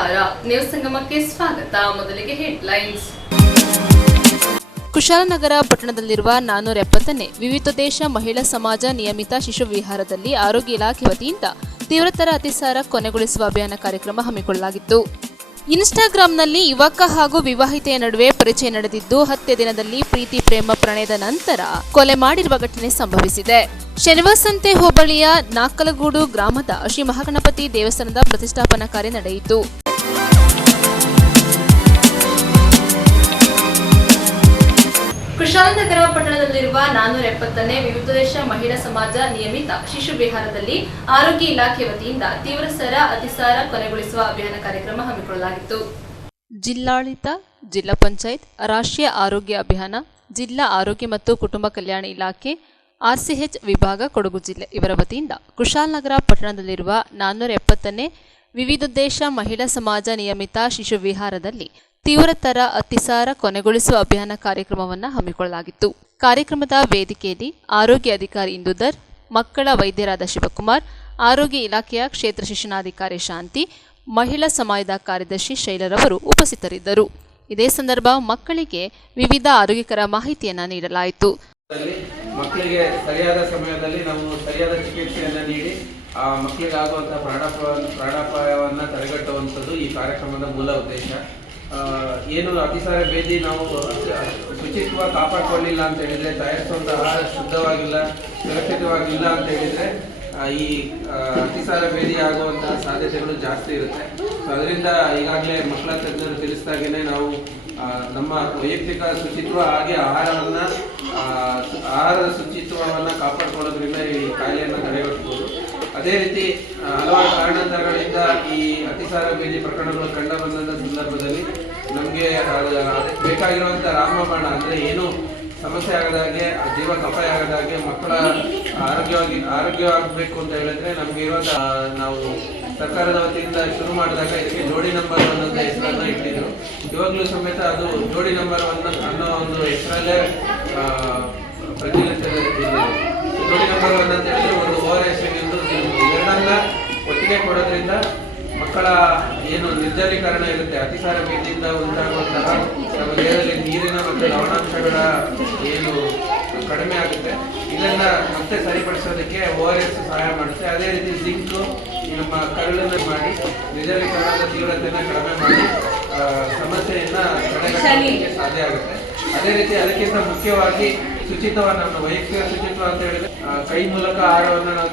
ನಮಸ್ಕಾರ, ನ್ಯೂಸ್ ಸಂಗಮಕ್ಕೆ ಸ್ವಾಗತ. ಮೊದಲಿಗೆ ಹೆಡ್ಲೈನ್ಸ್. ಕುಶಾಲನಗರ ಪಟ್ಟಣದಲ್ಲಿರುವ 470ನೇ ವಿವಿಧೋದ್ದೇಶ ಮಹಿಳಾ ಸಮಾಜ ನಿಯಮಿತ ಶಿಶು ವಿಹಾರದಲ್ಲಿ ಆರೋಗ್ಯ ಇಲಾಖೆ ವತಿಯಿಂದ ತೀವ್ರತರ ಅತಿಸಾರ ಕೊನೆಗೊಳಿಸುವ ಅಭಿಯಾನ ಕಾರ್ಯಕ್ರಮ ಹಮ್ಮಿಕೊಳ್ಳಲಾಗಿತ್ತು. ಇನ್ಸ್ಟಾಗ್ರಾಂನಲ್ಲಿ ಯುವಕ ಹಾಗೂ ವಿವಾಹಿತೆಯ ನಡುವೆ ಪರಿಚಯ ನಡೆದಿದ್ದು 10 ದಿನದಲ್ಲಿ ಪ್ರೀತಿ ಪ್ರೇಮ ಪ್ರಣಯದ ನಂತರ ಕೊಲೆ ಮಾಡಿರುವ ಘಟನೆ ಸಂಭವಿಸಿದೆ. ಶನಿವಾಸಂತೆ ಹೋಬಳಿಯ ನಾಕಲಗೂಡು ಗ್ರಾಮದ ಶ್ರೀ ಮಹಾಗಣಪತಿ ದೇವಸ್ಥಾನದ ಪ್ರತಿಷ್ಠಾಪನಾ ಕಾರ್ಯ ನಡೆಯಿತು. ಕುಶಾಲನಗರ ಪಟ್ಟಣದಲ್ಲಿರುವ 470ನೇ ವಿವಿಧೋದ್ದೇಶ ಮಹಿಳಾ ಸಮಾಜ ನಿಯಮಿತ ಶಿಶು ವಿಹಾರದಲ್ಲಿ ಆರೋಗ್ಯ ಇಲಾಖೆ ವತಿಯಿಂದ ತೀವ್ರತರ ಅತಿಸಾರ ಕೊನೆಗೊಳಿಸುವ ಅಭಿಯಾನ ಕಾರ್ಯಕ್ರಮ ಹಮ್ಮಿಕೊಳ್ಳಲಾಗಿತ್ತು. ಜಿಲ್ಲಾಡಳಿತ, ಜಿಲ್ಲಾ ಪಂಚಾಯತ್, ರಾಷ್ಟ್ರೀಯ ಆರೋಗ್ಯ ಅಭಿಯಾನ, ಜಿಲ್ಲಾ ಆರೋಗ್ಯ ಮತ್ತು ಕುಟುಂಬ ಕಲ್ಯಾಣ ಇಲಾಖೆ, ಆರ್ಸಿಎಚ್ ವಿಭಾಗ ಕೊಡಗು ಜಿಲ್ಲೆ ಇವರ ವತಿಯಿಂದ ಕುಶಾಲನಗರ ಪಟ್ಟಣದಲ್ಲಿರುವ 470ನೇ ವಿವಿಧೋದ್ದೇಶ ಮಹಿಳಾ ಸಮಾಜ ನಿಯಮಿತ ಶಿಶು ವಿಹಾರದಲ್ಲಿ ತೀವ್ರತರ ಅತಿಸಾರ ಕೊನೆಗೊಳಿಸುವ ಅಭಿಯಾನ ಕಾರ್ಯಕ್ರಮವನ್ನು ಹಮ್ಮಿಕೊಳ್ಳಲಾಗಿತ್ತು. ಕಾರ್ಯಕ್ರಮದ ವೇದಿಕೆಯಲ್ಲಿ ಆರೋಗ್ಯ ಅಧಿಕಾರಿ ಇಂದುಧರ್, ಮಕ್ಕಳ ವೈದ್ಯರಾದ ಶಿವಕುಮಾರ್, ಆರೋಗ್ಯ ಇಲಾಖೆಯ ಕ್ಷೇತ್ರ ಶಿಕ್ಷಣಾಧಿಕಾರಿ ಶಾಂತಿ, ಮಹಿಳಾ ಸಮಾಜದ ಕಾರ್ಯದರ್ಶಿ ಶೈಲರವರು ಉಪಸ್ಥಿತರಿದ್ದರು. ಇದೇ ಸಂದರ್ಭ ಮಕ್ಕಳಿಗೆ ವಿವಿಧ ಆರೋಗ್ಯಕರ ಮಾಹಿತಿಯನ್ನು ನೀಡಲಾಯಿತು. ಮಕ್ಕಳಿಗೆ ಸರಿಯಾದ ಸಮಯದಲ್ಲಿ ನಾವು ಸರಿಯಾದ ಚಿಕಿತ್ಸೆಯನ್ನು ನೀಡಿ ಆ ಮಕ್ಕಳಿಗೆ ಆಗುವಂತಹ ಪ್ರಾಣಾಪಾಯವನ್ನು ತಡೆಗಟ್ಟುವಂಥದ್ದು ಈ ಕಾರ್ಯಕ್ರಮದ ಮೂಲ ಉದ್ದೇಶ. ಏನು ಅತಿಸಾರ ಬೇದಿ ನಾವು ಶುಚಿತ್ವ ಕಾಪಾಡಿಕೊಳ್ಳಿಲ್ಲ ಅಂತ ಹೇಳಿದರೆ, ತಯಾರಿಸುವಂಥ ಆಹಾರ ಶುದ್ಧವಾಗಿಲ್ಲ, ಸುರಕ್ಷಿತವಾಗಿಲ್ಲ ಅಂತ ಹೇಳಿದರೆ ಈ ಅತಿಸಾರ ಬೇದಿ ಆಗುವಂತಹ ಸಾಧ್ಯತೆಗಳು ಜಾಸ್ತಿ ಇರುತ್ತೆ. ಅದರಿಂದ ಈಗಾಗಲೇ ಮಕ್ಕಳ ತಜ್ಞರು ತಿಳಿಸಿದಾಗೇ ನಾವು ನಮ್ಮ ವೈಯಕ್ತಿಕ ಶುಚಿತ್ವ ಹಾಗೆ ಆಹಾರದ ಶುಚಿತ್ವವನ್ನು ಕಾಪಾಡಿಕೊಳ್ಳೋದ್ರಿಂದ ಈ ಕಾಯಿಲೆಯನ್ನು ತಡೆಗಟ್ಟಬಹುದು. ಅದೇ ರೀತಿ ಹಲವಾರು ಕಾರಣಾಂತರಗಳಿಂದ ಈ ಅತಿಸಾರ ಬೇದಿ ಪ್ರಕರಣಗಳು ಕಂಡು ಬಂದಂಥ ಸಂದರ್ಭದಲ್ಲಿ ನಮಗೆ ಬೇಕಾಗಿರುವಂಥ ರಾಮಬಾಣ ಅಂದರೆ ಏನು ಸಮಸ್ಯೆ ಆಗದಾಗೆ, ಜೀವಕ್ಕೆ ಅಪಾಯ ಆಗದಾಗೆ, ಮಕ್ಕಳ ಆರೋಗ್ಯವಾಗಬೇಕು ಅಂತ ಹೇಳಿದ್ರೆ ನಮಗೆ ಇರುವಂಥ ನಾವು ಸರ್ಕಾರದ ವತಿಯಿಂದ ಶುರು ಮಾಡಿದಾಗ ಇದಕ್ಕೆ ಜೋಡಿ ನಂಬರ್ 1 ಅಂತ ಹೆಸರನ್ನು ಇಟ್ಟಿದ್ರು. ಇವಾಗಲೂ ಸಮೇತ ಅದು ಜೋಡಿ ನಂಬರ್ 1 ಅನ್ನೋ ಒಂದು ಹೆಸರಲ್ಲೇ ಪ್ರತಿನಿತ್ಯದ ಜೋಡಿ ನಂಬರ್ 1 ಅಂತ ಹೇಳಿದ್ರೆ ಒಂದು ORS ಎರಡನ್ನ ಒಟ್ಟಿಗೆ ಕೊಡೋದ್ರಿಂದ ಮಕ್ಕಳ ಏನು ನಿರ್ಜಲೀಕರಣ ಇರುತ್ತೆ, ಅತಿಸಾರ ಬೇದಿಯಿಂದ ಉಂಟಾಗುವಂತಹ ನಮ್ಮ ದೇಹದಲ್ಲಿ ನೀರಿನ ಮತ್ತು ಲವಣಾಂಶಗಳ ಏನು ಕಡಿಮೆ ಆಗುತ್ತೆ, ಇದನ್ನ ಮತ್ತೆ ಸರಿಪಡಿಸೋದಕ್ಕೆ ORS ಸಹಾಯ ಮಾಡುತ್ತೆ. ಅದೇ ರೀತಿ ಜಿಂಕು ನಮ್ಮ ಕರುಳನ್ನು ಮಾಡಿ ನಿರ್ಜಲೀಕರಣದ ತೀವ್ರತೆಯನ್ನು ಕಡಿಮೆ ಮಾಡಿ ಸಮಸ್ಯೆಯನ್ನು ತಡೆಗಟ್ಟಲಿಕ್ಕೆ ಸಾಧ್ಯ ಆಗುತ್ತೆ. ಅದೇ ರೀತಿ ಅದಕ್ಕಿಂತ ಮುಖ್ಯವಾಗಿ ಶುಚಿತ್ವ, ನಮ್ಮ ವೈಯಕ್ತಿಕ ಶುಚಿತ್ವ ಅಂತ ಹೇಳಿದ್ರೆ ಕೈ ಮೂಲಕ ಆಹಾರವನ್ನು ನಾವು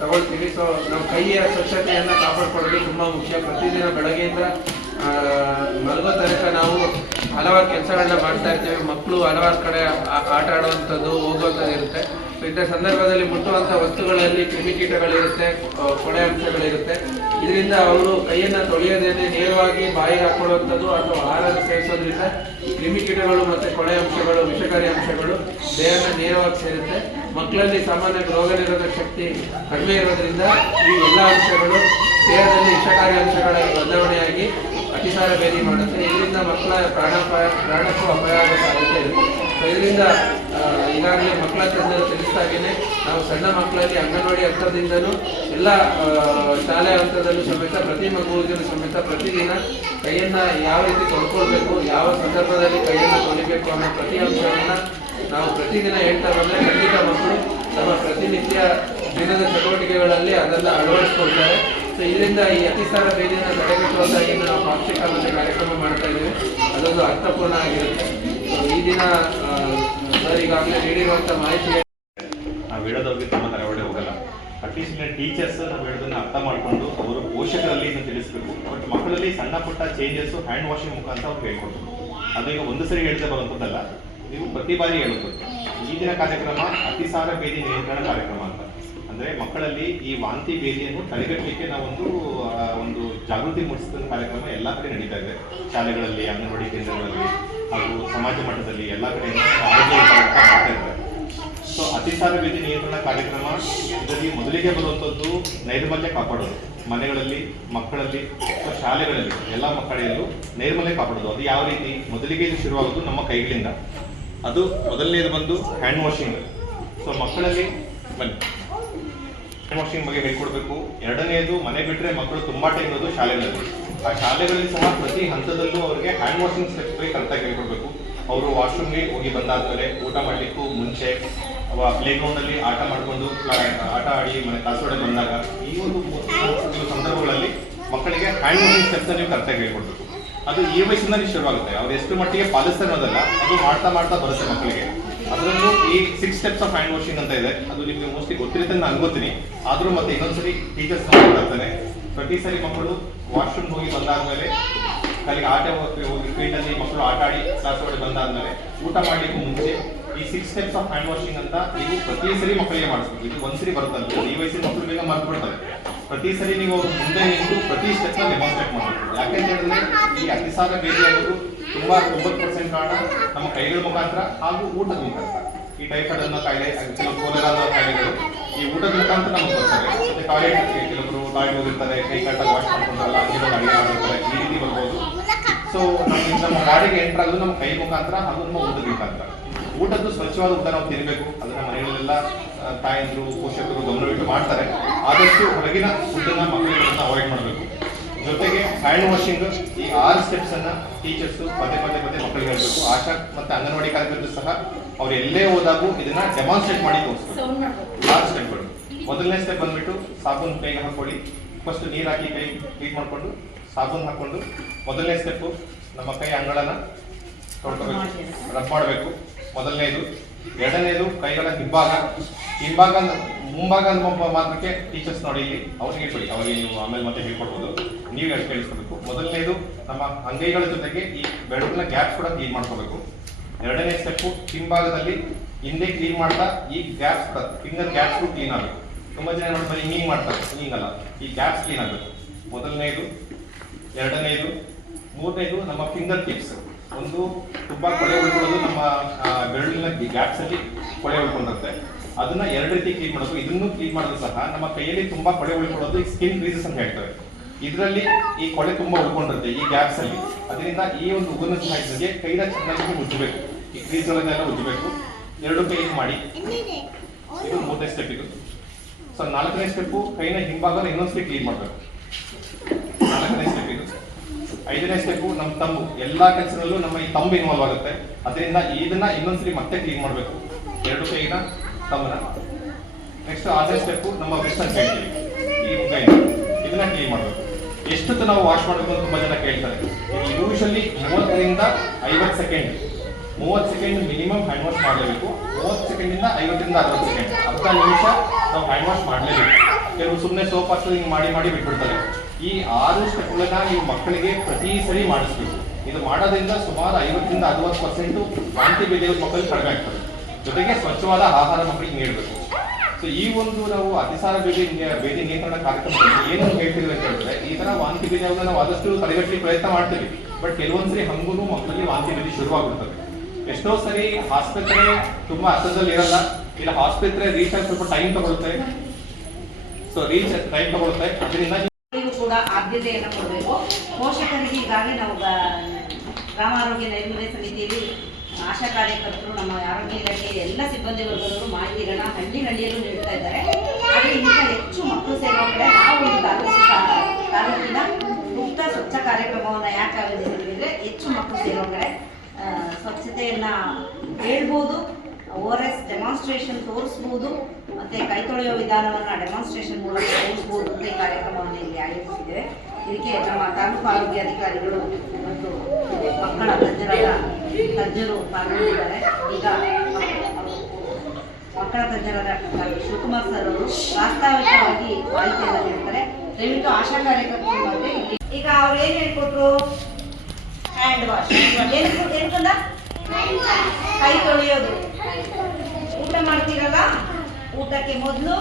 ತಗೊಳ್ತೀವಿ. ಸೊ ನಮ್ಮ ಕೈಯ ಸ್ವಚ್ಛತೆಯನ್ನು ಕಾಪಾಡ್ಕೊಳ್ಳೋದು ತುಂಬಾ ಮುಖ್ಯ. ಪ್ರತಿದಿನ ಬೆಳಗ್ಗೆಯಿಂದ ಮಲಗೋ ತನಕ ನಾವು ಹಲವಾರು ಕೆಲಸಗಳನ್ನ ಮಾಡ್ತಾ ಇರ್ತೇವೆ. ಮಕ್ಕಳು ಹಲವಾರು ಕಡೆ ಆಟ ಆಡುವಂಥದ್ದು, ಹೋಗುವಂಥದ್ದು ಇರುತ್ತೆ. ಸೊ ಇಂಥ ಸಂದರ್ಭದಲ್ಲಿ ಮುಟ್ಟುವಂಥ ವಸ್ತುಗಳಲ್ಲಿ ಕ್ರಿಮಿಕೀಟಗಳಿರುತ್ತೆ, ಕೊಳೆ ಅಂಶಗಳಿರುತ್ತೆ. ಇದರಿಂದ ಅವರು ಕೈಯನ್ನು ತೊಳೆಯೋದೇನೆ ನೇರವಾಗಿ ಬಾಯಿಗೆ ಹಾಕೊಳ್ಳುವಂಥದ್ದು ಅಥವಾ ಆಹಾರ ಸೇವಿಸೋದ್ರಿಂದ ಕ್ರಿಮಿಕೀಟಗಳು ಮತ್ತು ಕೊಳೆ ಅಂಶಗಳು, ವಿಷಕಾರಿ ಅಂಶಗಳು ದೇಹನ ನೇರವಾಗಿ ಸೇರುತ್ತೆ. ಮಕ್ಕಳಲ್ಲಿ ಸಾಮಾನ್ಯ ರೋಗ ನಿರೋಧಕ ಶಕ್ತಿ ಕಡಿಮೆ ಇರೋದ್ರಿಂದ ಈ ಎಲ್ಲ ಅಂಶಗಳು ದೇಹದಲ್ಲಿ ವಿಷಕಾರಿ ಅಂಶಗಳ ಬದಲಾವಣೆಯಾಗಿ ಅತಿಸಾರ ಬೇದಿ ಮಾಡುತ್ತೆ. ಇದರಿಂದ ಮಕ್ಕಳ ಪ್ರಾಣಕ್ಕೂ ಅಪಾಯ ಆಗೋ ಸಾಧ್ಯತೆ ಇರುತ್ತೆ. ಇದರಿಂದ ಈಗಾಗಲೇ ಮಕ್ಕಳ ತಜ್ಞರು ತಿಳಿಸಿದಾಗೇನೆ ನಾವು ಸಣ್ಣ ಮಕ್ಕಳಲ್ಲಿ ಅಂಗನವಾಡಿ ಹಂತದಿಂದಲೂ ಎಲ್ಲ ಶಾಲೆ ಹಂತದಲ್ಲೂ ಸಮೇತ ಪ್ರತಿ ಮಗುವಿಗೂ ಸಮೇತ ಪ್ರತಿದಿನ ಕೈಯನ್ನು ಯಾವ ರೀತಿ ತೊಳ್ಕೊಳ್ಬೇಕು, ಯಾವ ಸಂದರ್ಭದಲ್ಲಿ ಕೈಯನ್ನು ತೊಳಿಬೇಕು ಅನ್ನೋ ಪ್ರತಿ ಅಂಶವನ್ನು ನಾವು ಪ್ರತಿದಿನ ಹೇಳ್ತಾ ಬಂದರೆ ಖಂಡಿತ ಮಕ್ಕಳು ತಮ್ಮ ಪ್ರತಿನಿತ್ಯ ದಿನದ ಚಟುವಟಿಕೆಗಳಲ್ಲಿ ಅದನ್ನು ಅಳವಡಿಸ್ಕೊಳ್ತಾರೆ. ಸೊ ಇದರಿಂದ ಈ ಅತಿಸಾರ ಬೇದಿಯನ್ನು ತಡೆಗಟ್ಟುವಂಥ ಏನು ನಾವು ಪಾಕ್ಷಿಕ ಮತ್ತು ಕಾರ್ಯಕ್ರಮ ಮಾಡ್ತಾ ಇದ್ದೀವಿ ಅದೊಂದು ಅರ್ಥಪೂರ್ಣ ಆಗಿರುತ್ತೆ. ಈ ದಿನ ಸರ್ ಈಗಾಗಲೇ ನೀಡಿರುವಂಥ ಮಾಹಿತಿ ನಾವು ಹೇಳೋದವ್ರಿಗೆ ತುಂಬ ತರವಡೆ ಹೋಗಲ್ಲ. ಅಟ್ಲೀಸ್ಟ್ ಟೀಚರ್ಸ್ ನಾವು ಹೇಳೋದನ್ನ ಅರ್ಥ ಮಾಡಿಕೊಂಡು ಅವರು ಪೋಷಕರಲ್ಲಿ ಇದನ್ನು ತಿಳಿಸ್ಬೇಕು. ಬಟ್ ಮಕ್ಕಳಲ್ಲಿ ಸಣ್ಣ ಪುಟ್ಟ ಚೇಂಜಸ್ಸು ಹ್ಯಾಂಡ್ ವಾಷಿಂಗ್ ಮುಖಾಂತರ ಅವ್ರು ಹೇಳ್ಕೊಡ್ಬೇಕು. ಅದು ಈಗ ಒಂದು ಸರಿ ಹೇಳ್ತಾ ಬರುವಂಥದ್ದಲ್ಲ, ನೀವು ಪ್ರತಿ ಬಾರಿ ಹೇಳಬೇಕು. ಈ ದಿನ ಕಾರ್ಯಕ್ರಮ ಅತಿಸಾರ ಬೇದಿ ನಿಯಂತ್ರಣ ಕಾರ್ಯಕ್ರಮ ಅಂತ. ಅಂದರೆ ಮಕ್ಕಳಲ್ಲಿ ಈ ವಾಂತಿ ಬೇದಿಯನ್ನು ತಡೆಗಟ್ಟಲಿಕ್ಕೆ ನಾವೊಂದು ಜಾಗೃತಿ ಮೂಡಿಸಿದ ಕಾರ್ಯಕ್ರಮ ಎಲ್ಲ ಕಡೆ ನಡೀತಾ ಇದೆ. ಶಾಲೆಗಳಲ್ಲಿ, ಅಂಗನವಾಡಿ ಕೇಂದ್ರಗಳಲ್ಲಿ ಹಾಗೂ ಸಮಾಜ ಮಟ್ಟದಲ್ಲಿ ಎಲ್ಲ ಕಡೆಯಿಂದ ಆರೋಗ್ಯ ಮಾಡ್ತಾ ಇದ್ದಾರೆ. ಸೊ ಅತಿಸಾರ ಬೇದಿ ನಿಯಂತ್ರಣ ಕಾರ್ಯಕ್ರಮ ಇದರಲ್ಲಿ ಮೊದಲಿಗೆ ಬರುವಂಥದ್ದು ನೈರ್ಮಲ್ಯ ಕಾಪಾಡೋದು. ಮನೆಗಳಲ್ಲಿ, ಮಕ್ಕಳಲ್ಲಿ, ಶಾಲೆಗಳಲ್ಲಿ ಎಲ್ಲ ಮಕ್ಕಳಲ್ಲೂ ನೈರ್ಮಲ್ಯ ಕಾಪಾಡೋದು. ಅದು ಯಾವ ರೀತಿ? ಮೊದಲಿಗೆ ಇದು ಶುರುವಾಗೋದು ನಮ್ಮ ಕೈಗಳಿಂದ. ಅದು ಮೊದಲನೇದು ಬಂದು ಹ್ಯಾಂಡ್ ವಾಷಿಂಗ್. ಸೊ ಮಕ್ಕಳಲ್ಲಿ ಬನ್ನಿ ಹ್ಯಾಂಡ್ ವಾಷಿಂಗ್ ಬಗ್ಗೆ ಹೇಳ್ಕೊಡ್ಬೇಕು. ಎರಡನೆಯದು, ಮನೆ ಬಿಟ್ಟರೆ ಮಕ್ಕಳು ತುಂಬ ಟೈಮ್ ಇರೋದು ಶಾಲೆಗಳಲ್ಲಿ. ಆ ಶಾಲೆಗಳಲ್ಲಿ ಸಹ ಪ್ರತಿ ಹಂತದಲ್ಲೂ ಅವರಿಗೆ ಹ್ಯಾಂಡ್ ವಾಷಿಂಗ್ ಸ್ಟೆಪ್ಸ್ ಬಗ್ಗೆ ಕರೆಕ್ಟಾಗಿ ಹೇಳ್ಕೊಡ್ಬೇಕು. ಅವರು ವಾಶ್ರೂಮ್ಗೆ ಹೋಗಿ ಬಂದಾದ್ಮೇಲೆ ಊಟ ಮಾಡಲಿಕ್ಕೂ ಮುಂಚೆ ಪ್ಲೇ ಗ್ರೌಂಡಲ್ಲಿ ಆಟ ಮಾಡಿಕೊಂಡು ಆಟ ಆಡಿ ಮನೆ ಕಾಸೋಡೆ ಬಂದಾಗ ಈ ಒಂದು ಸಂದರ್ಭಗಳಲ್ಲಿ ಮಕ್ಕಳಿಗೆ ಹ್ಯಾಂಡ್ ವಾಷಿಂಗ್ ಸ್ಟೆಪ್ಸ್ ನೀವು ಕರೆಕ್ಟಾಗಿ ಹೇಳ್ಕೊಡ್ಬೇಕು. ಅದು ಈ ವಯಸ್ಸಿನಲ್ಲಿ ಶುರುವಾಗುತ್ತೆ. ಅವ್ರು ಎಷ್ಟು ಮಟ್ಟಿಗೆ ಪಾಲಿಸ್ತಾರೆ ಅನ್ನೋದಲ್ಲ, ಅದು ಮಾಡ್ತಾ ಮಾಡ್ತಾ ಬರುತ್ತೆ ಮಕ್ಕಳಿಗೆ. ಅದರಲ್ಲೂ ಈ 6 steps ಆಫ್ ಹ್ಯಾಂಡ್ ವಾಷಿಂಗ್ ಅಂತ ಇದೆ. ಅದು ನಿಮಗೆ ಮೋಸ್ಟ್ಲಿ ಗೊತ್ತಿರುತ್ತೆ ನಾನು ಅನ್ಕೋತೀನಿ. ಆದರೂ ಮತ್ತೆ ಇನ್ನೊಂದ್ಸರಿ ಟೀಚರ್ಸ್ ಮಾಡ್ತಾರೆ. ಪ್ರತಿ ಸರಿ ಮಕ್ಕಳು ವಾಶ್ರೂಮ್ ಹೋಗಿ ಬಂದಾದ್ಮೇಲೆ ಅಲ್ಲಿ ಆಟ ಹೋಗಿ ಫೀಲ್ಡಲ್ಲಿ ಮಕ್ಕಳು ಆಟ ಆಡಿ ಕ್ಲಾಸ್ ಒಳಗೆ ಬಂದಾದ್ಮೇಲೆ ಊಟ ಮಾಡ್ಲಿಕ್ಕೂ ಮುಂಚೆ ಈ 6 steps ಆಫ್ ಹ್ಯಾಂಡ್ ವಾಷಿಂಗ್ ಅಂತ ನೀವು ಪ್ರತಿ ಸರಿ ಮಕ್ಕಳಿಗೆ ಮಾಡಿಸ್ಬೇಕು. ಇದು ಒಂದ್ಸರಿ ಬರುತ್ತಂತೆ, ಈ ವಯಸ್ಸಿನ ಮಕ್ಕಳು ಬೇಗ ಮರ್ತು ಬಿಡ್ತಾರೆ. ಪ್ರತಿ ಸರಿ ನೀವು ಮುಂದೆ ನಿಂತು ಪ್ರತಿ ಸ್ಟೆಪ್ ನ ಡೆಮಾನ್ಸ್ಟ್ರೇಟ್ ಮಾಡಬೇಕು. ಯಾಕೆಂತ ಹೇಳಿದ್ರೆ ಈ ಅತಿಸಾರ ಬೇದಿ ಅನ್ನೋದು ತುಂಬಾ 90% ಕಾರಣ ನಮ್ಮ ಕೈಗಳ ಮುಖಾಂತರ ಹಾಗೂ ಊಟದ ಮುಖಾಂತರ. ಈ ಟೈಫಾಯ್ಡ್ ಅನ್ನೋ ಕಾಯಿಲೆ, ಕೆಲವು ಕೋಲೆರಾ ಅನ್ನೋ ಕಾಯಿಲೆಗಳು ಈ ಊಟದ ಮುಖಾಂತರ ನಮಗೆ ಬರ್ತವೆ. ಮತ್ತೆ ಟಾಯ್ಲೆಟ್ ಕೆಲವರು ಟಾಯ್ಲೆಟ್ ಹೋಗಿರ್ತಾರೆ, ಕೈ ಕಟ್ಟಾಗಿ ವಾಶ್ ಮಾಡ್ಕೊಂಡಲ್ಲ, ನೀರಲ್ಲಿ ಅಡಿಗೆ ಮಾಡಿರ್ತಾರೆ, ಈ ರೀತಿ ಬರ್ಬೋದು. ಸೊ ನಮ್ಮ ಬಾಡಿಗೆ ಎಂಟರ್ ಆಗೋದು ನಮ್ಮ ಕೈ ಮುಖಾಂತರ ಹಾಗೂ ನಮ್ಮ ಊಟದ ಮುಖಾಂತರ. ಊಟದ್ದು ಸ್ವಚ್ಛವಾದ ಊಟ ನಾವು ತಿನ್ನಬೇಕು. ಅದನ್ನ ಮನೆಗಳಲ್ಲೆಲ್ಲ ತಾಯಂದ್ರು ಪೋಷಕರು ಗಮನವಿಟ್ಟು ಮಾಡ್ತಾರೆ. ಆದಷ್ಟು ಹೊರಗಿನ ಫುಡ್ಡನ್ನ ಮಕ್ಕಳಿಗೆ ಅವಾಯ್ಡ್ ಮಾಡಬೇಕು. ಜೊತೆಗೆ ಹ್ಯಾಂಡ್ ವಾಷಿಂಗ್ ಈ 6 steps ಅನ್ನ ಟೀಚರ್ಸ್ ಪದೇ ಮಕ್ಕಳಿಗೆ ಹೇಳ್ಬೇಕು. ಆಶಾ ಮತ್ತೆ ಅಂಗನವಾಡಿ ಕಾರ್ಯಕರ್ತರು ಸಹ ಅವ್ರು ಎಲ್ಲೇ ಹೋದಾಗೂ ಇದನ್ನ ಡೆಮಾನ್ಸ್ಟ್ರೇಟ್ ಮಾಡಿ ತೋರಿಸ್ಬೇಕು. 6 ಸ್ಟೆಪ್ಗಳು. ಮೊದಲನೇ ಸ್ಟೆಪ್ ಬಂದ್ಬಿಟ್ಟು ಸಾಬೂನ್ ಕೈಗೆ ಹಾಕೊಳ್ಳಿ. ಫಸ್ಟ್ ನೀರು ಹಾಕಿ ಕೈ ಕ್ಲೀನ್ ಮಾಡ್ಕೊಂಡು ಸಾಬೂನ್ ಹಾಕೊಂಡು ಮೊದಲನೇ ಸ್ಟೆಪ್ ನಮ್ಮ ಕೈ ಅಂಗಳನ್ನ ತೊಳ್ಕೋಬೇಕು, ರಬ್ ಮಾಡಬೇಕು. ಮೊದಲನೇದು. ಎರಡನೇದು ಕೈಗಳ ಹಿಂಭಾಗ ಮುಂಭಾಗ ಮಾತ್ರಕ್ಕೆ ಟೀಚರ್ಸ್ ನೋಡಿ ಇಲ್ಲಿ ಅವ್ರಿಗೆ ಹೇಳ್ಕೊಡಿ. ಅವರಿಗೆ ನೀವು ಆಮೇಲೆ ಮತ್ತೆ ಹೇಳ್ಕೊಡ್ಬೋದು, ನೀವು ಕೇಳಿಸ್ಕೋಬೇಕು. ಮೊದಲನೇದು ನಮ್ಮ ಅಂಗೈಗಳ ಜೊತೆಗೆ ಈ ಬೆರಳಿನ ಗ್ಯಾಪ್ಸ್ ಕೂಡ ಕ್ಲೀನ್ ಮಾಡ್ಕೋಬೇಕು. ಎರಡನೇ ಸ್ಟೆಪ್ ಹಿಂಭಾಗದಲ್ಲಿ ಹಿಂದೆ ಕ್ಲೀನ್ ಮಾಡ್ತಾ ಈ ಗ್ಯಾಪ್ಸ್ ಕೂಡ ಫಿಂಗರ್ ಗ್ಯಾಪ್ಸ್ ಕ್ಲೀನ್ ಆಗಬೇಕು. ತುಂಬಾ ಜನ ನೋಡಿ ಹಿಂಗಿಂಗ್ ಮಾಡ್ತಾರೆ, ಹಿಂಗಲ್ಲ, ಈ ಗ್ಯಾಪ್ಸ್ ಕ್ಲೀನ್ ಆಗಬೇಕು. ಮೊದಲನೇದು, ಎರಡನೇದು, ಮೂರನೇದು ನಮ್ಮ ಫಿಂಗರ್ ಟಿಪ್ಸ್. ಒಂದು ತುಂಬಾ ಕೊಳೆ ಉಳ್ಕೊಳ್ಳೋದು ನಮ್ಮ ಬೆರಳಿನ ಗ್ಯಾಪ್ಸ್ ಅಲ್ಲಿ ಕೊಳೆ ಉಳ್ಕೊಂಡಿರುತ್ತೆ. ಅದನ್ನ 2 ರೀತಿ ಕ್ಲೀನ್ ಮಾಡಬೇಕು. ಇದನ್ನು ಕ್ಲೀನ್ ಮಾಡೋದು ಸಹ ನಮ್ಮ ಕೈಯಲ್ಲಿ ತುಂಬಾ ಕೊಳೆ ಉಳ್ಕೊಳ್ಳೋದು ಸ್ಕಿನ್ ಕ್ರೀಸಸ್ ಅಂತ ಹೇಳ್ತೇವೆ. ಇದರಲ್ಲಿ ಈ ಕೊಳೆ ತುಂಬಾ ಉಳ್ಕೊಂಡಿರುತ್ತೆ ಈ ಗ್ಯಾಪ್ಸ್ ಅಲ್ಲಿ. ಅದರಿಂದ ಈ ಒಂದು ಉಗುರಿನ ಸಹಾಯದಿಂದ ಕೈನ ಚೆನ್ನಾಗಿ ಉಜ್ಜಬೇಕು. ಈ ಕ್ರೀಸ್ ಒಳಗೆಲ್ಲ ಉಜ್ಜಬೇಕು. 2 ಕೈ ಮಾಡಿ. ಇದು 3ನೇ ಸ್ಟೆಪ್. ಇದು ಸೊ 4ನೇ ಸ್ಟೆಪ್ ಕೈನ ಹಿಂಭಾಗನ ಇನ್ನೊಂದ್ಸತಿ ಕ್ಲೀನ್ ಮಾಡಬೇಕು. 4ನೇ ಸ್ಟೆಪ್ ಇದು. 5ನೇ ಸ್ಟೆಪ್ ನಮ್ಮ ತಂಬು. ಎಲ್ಲಾ ಕೆಲಸದಲ್ಲೂ ನಮ್ಮ ಈ ತಂಬು ಇನ್ವಾಲ್ವ್ ಆಗುತ್ತೆ. ಅದರಿಂದ ಇದನ್ನ ಇನ್ನೊಂದ್ಸರಿ ಮತ್ತೆ ಕ್ಲೀನ್ ಮಾಡಬೇಕು, 2 ಕೈನ ತಂಬನ. ನೆಕ್ಸ್ಟ್ 6ನೇ ಸ್ಟೆಪ್ ನಮ್ಮ ವೆಸ್ಟ್ ಅಂತ ಹೇಳ್ತೀವಿ, ಈ ಮುಖೈನ ಇದನ್ನ ಕ್ಲೀನ್ ಮಾಡಬೇಕು. ಎಷ್ಟೊತ್ತು ನಾವು ವಾಶ್ ಮಾಡಬೇಕು ಅಂತ ತುಂಬಾ ಜನ ಕೇಳ್ತಾರೆ. ಯೂಶಲಿ 30 ರಿಂದ 50 second, 30 second minimum hand wash ಮಾಡಲೇಬೇಕು. 30 ಸೆಕೆಂಡ್ 50 ರಿಂದ 60 ಸೆಕೆಂಡ್, ಅರ್ಧ ನಿಮಿಷ ನಾವು ಹ್ಯಾಂಡ್ ವಾಶ್ ಮಾಡಲೇಬೇಕು. ಕೆಲವು ಸುಮ್ಮನೆ ಸೋಪ್ ಹಾಕಿ ಹಿಂಗೆ ಮಾಡಿ ಬಿಟ್ಬಿಡ್ತಾರೆ. ಈ 6 ಸ್ಟೆಪ್ಗಳನ್ನ ನೀವು ಮಕ್ಕಳಿಗೆ ಪ್ರತಿ ಸರಿ ಮಾಡಿಸ್ಬೇಕು. ಇದು ಮಾಡೋದ್ರಿಂದ ಸುಮಾರು 50 ರಿಂದ 60% ವಾಂತಿ ಭೇದಿಗಳು ಮಕ್ಕಳಿಗೆ ಕಡಿಮೆ ಆಗ್ತದೆ. ಜೊತೆಗೆ ಸ್ವಚ್ಛವಾದ ಆಹಾರ ಮಕ್ಕಳಿಗೆ ನೀಡಬೇಕು. ಸೊ ಈ ಒಂದು ನಾವು ಅತಿಸಾರ ಬೇದಿ ನಿಯಂತ್ರಣ ಕಾರ್ಯಕ್ರಮದಲ್ಲಿ ಏನು ಹೇಳ್ತೀವಿ ಅಂತ ಹೇಳಿದ್ರೆ, ಈ ತರ ವಾಂತಿ ಭೇದಿಯಾಗ ನಾವು ಆದಷ್ಟು ತಡೆಗಟ್ಟಲಿ ಪ್ರಯತ್ನ ಮಾಡ್ತೀವಿ. ಬಟ್ ಕೆಲವೊಂದ್ಸರಿ ಹಂಗೂ ಮಕ್ಕಳಲ್ಲಿ ವಾಂತಿ ಭೇದಿ ಶುರುವಾಗುತ್ತದೆ. ಎಷ್ಟೋ ಸರಿ ಆಸ್ಪತ್ರೆ ತುಂಬಾ ಹತ್ತಿರದಲ್ಲಿ ಇರಲ್ಲ, ಇಲ್ಲ ಆಸ್ಪತ್ರೆ ರೀಚ್ ಆಗಿ ಸ್ವಲ್ಪ ಟೈಮ್ ತಗೊಳುತ್ತೆ. ಸೊ ಟೈಮ್ ತಗೊಳುತ್ತೆ. ಅದರಿಂದ ಕೂಡ ಆದ್ಯತೆಯನ್ನು ಕೊಡಬೇಕು. ಪೋಷಕರಿಗೆ ಈಗಾಗಲೇ ನಾವು ಗ್ರಾಮ ಆರೋಗ್ಯ ನೈರ್ಮಲ್ಯ ಸಮಿತಿಯಲ್ಲಿ ಆಶಾ ಕಾರ್ಯಕರ್ತರು, ನಮ್ಮ ಆರೋಗ್ಯ ಇಲಾಖೆಯ ಎಲ್ಲ ಸಿಬ್ಬಂದಿ ವರ್ಗದವರು ಮಾಹಿತಿಗಳನ್ನ ಹಳ್ಳಿಯಲ್ಲೂ ನೀಡ್ತಾ ಇದ್ದಾರೆ. ಹಾಗೆ ಈಗ ಹೆಚ್ಚು ಮಕ್ಕಳು ಸೇರುವ ಕಡೆ ನಾವು ಒಂದು ತಾಲೂಕಿನ ಮುಕ್ತ ಸ್ವಚ್ಛ ಕಾರ್ಯಕ್ರಮವನ್ನು ಯಾಕೆ ಆಯೋಜಿಸಿದ್ರೆ ಹೆಚ್ಚು ಮಕ್ಕಳು ಸೇರುವ ಕಡೆ ಸ್ವಚ್ಛತೆಯನ್ನ ಹೇಳ್ಬೋದು, ORS ಡೆಮಾನ್ಸ್ಟ್ರೇಷನ್ ತೋರಿಸ್ಬೋದು, ಮತ್ತೆ ಕೈ ತೊಳೆಯೋ ವಿಧಾನವನ್ನು ಡೆಮಾನ್ಸ್ಟ್ರೇಷನ್ ಮೂಲಕ ತೋರಿಸ್ಬೋದು ಅಂತ ಈ ಕಾರ್ಯಕ್ರಮವನ್ನು ಇಲ್ಲಿ ಆಯೋಜಿಸಿದ್ದೇವೆ. ಇದಕ್ಕೆ ನಮ್ಮ ತಾಲೂಕು ಆರೋಗ್ಯ ಅಧಿಕಾರಿಗಳು ಮತ್ತು ಮಕ್ಕಳ ತಜ್ಞರು ಪಾಲ್ಗೊಂಡಿದ್ದಾರೆ. ಈಗ ಮಕ್ಕಳ ತಜ್ಞರಾದ ಶಿವಕುಮಾರ್ ಸರ್ ಅವರು ಪ್ರಾಸ್ತಾವಿಕವಾಗಿ ಮಾಹಿತಿಯನ್ನು ನೀಡ್ತಾರೆ. ದಯವಿಟ್ಟು ಆಶಾ ಕಾರ್ಯಕರ್ತರು ಬಗ್ಗೆ ಇಲ್ಲಿ ಈಗ ಅವ್ರು ಏನು ಹೇಳ್ಕೊಟ್ರು? ಹ್ಯಾಂಡ್ ವಾಶ್ ಹೇಳ್ಕೊಂಡ ಕೈ ತೊಳೆಯೋದು. ಊಟ ಮಾಡ್ತೀರಲ್ಲ, ಊಟಕ್ಕೆ ಮೊದಲು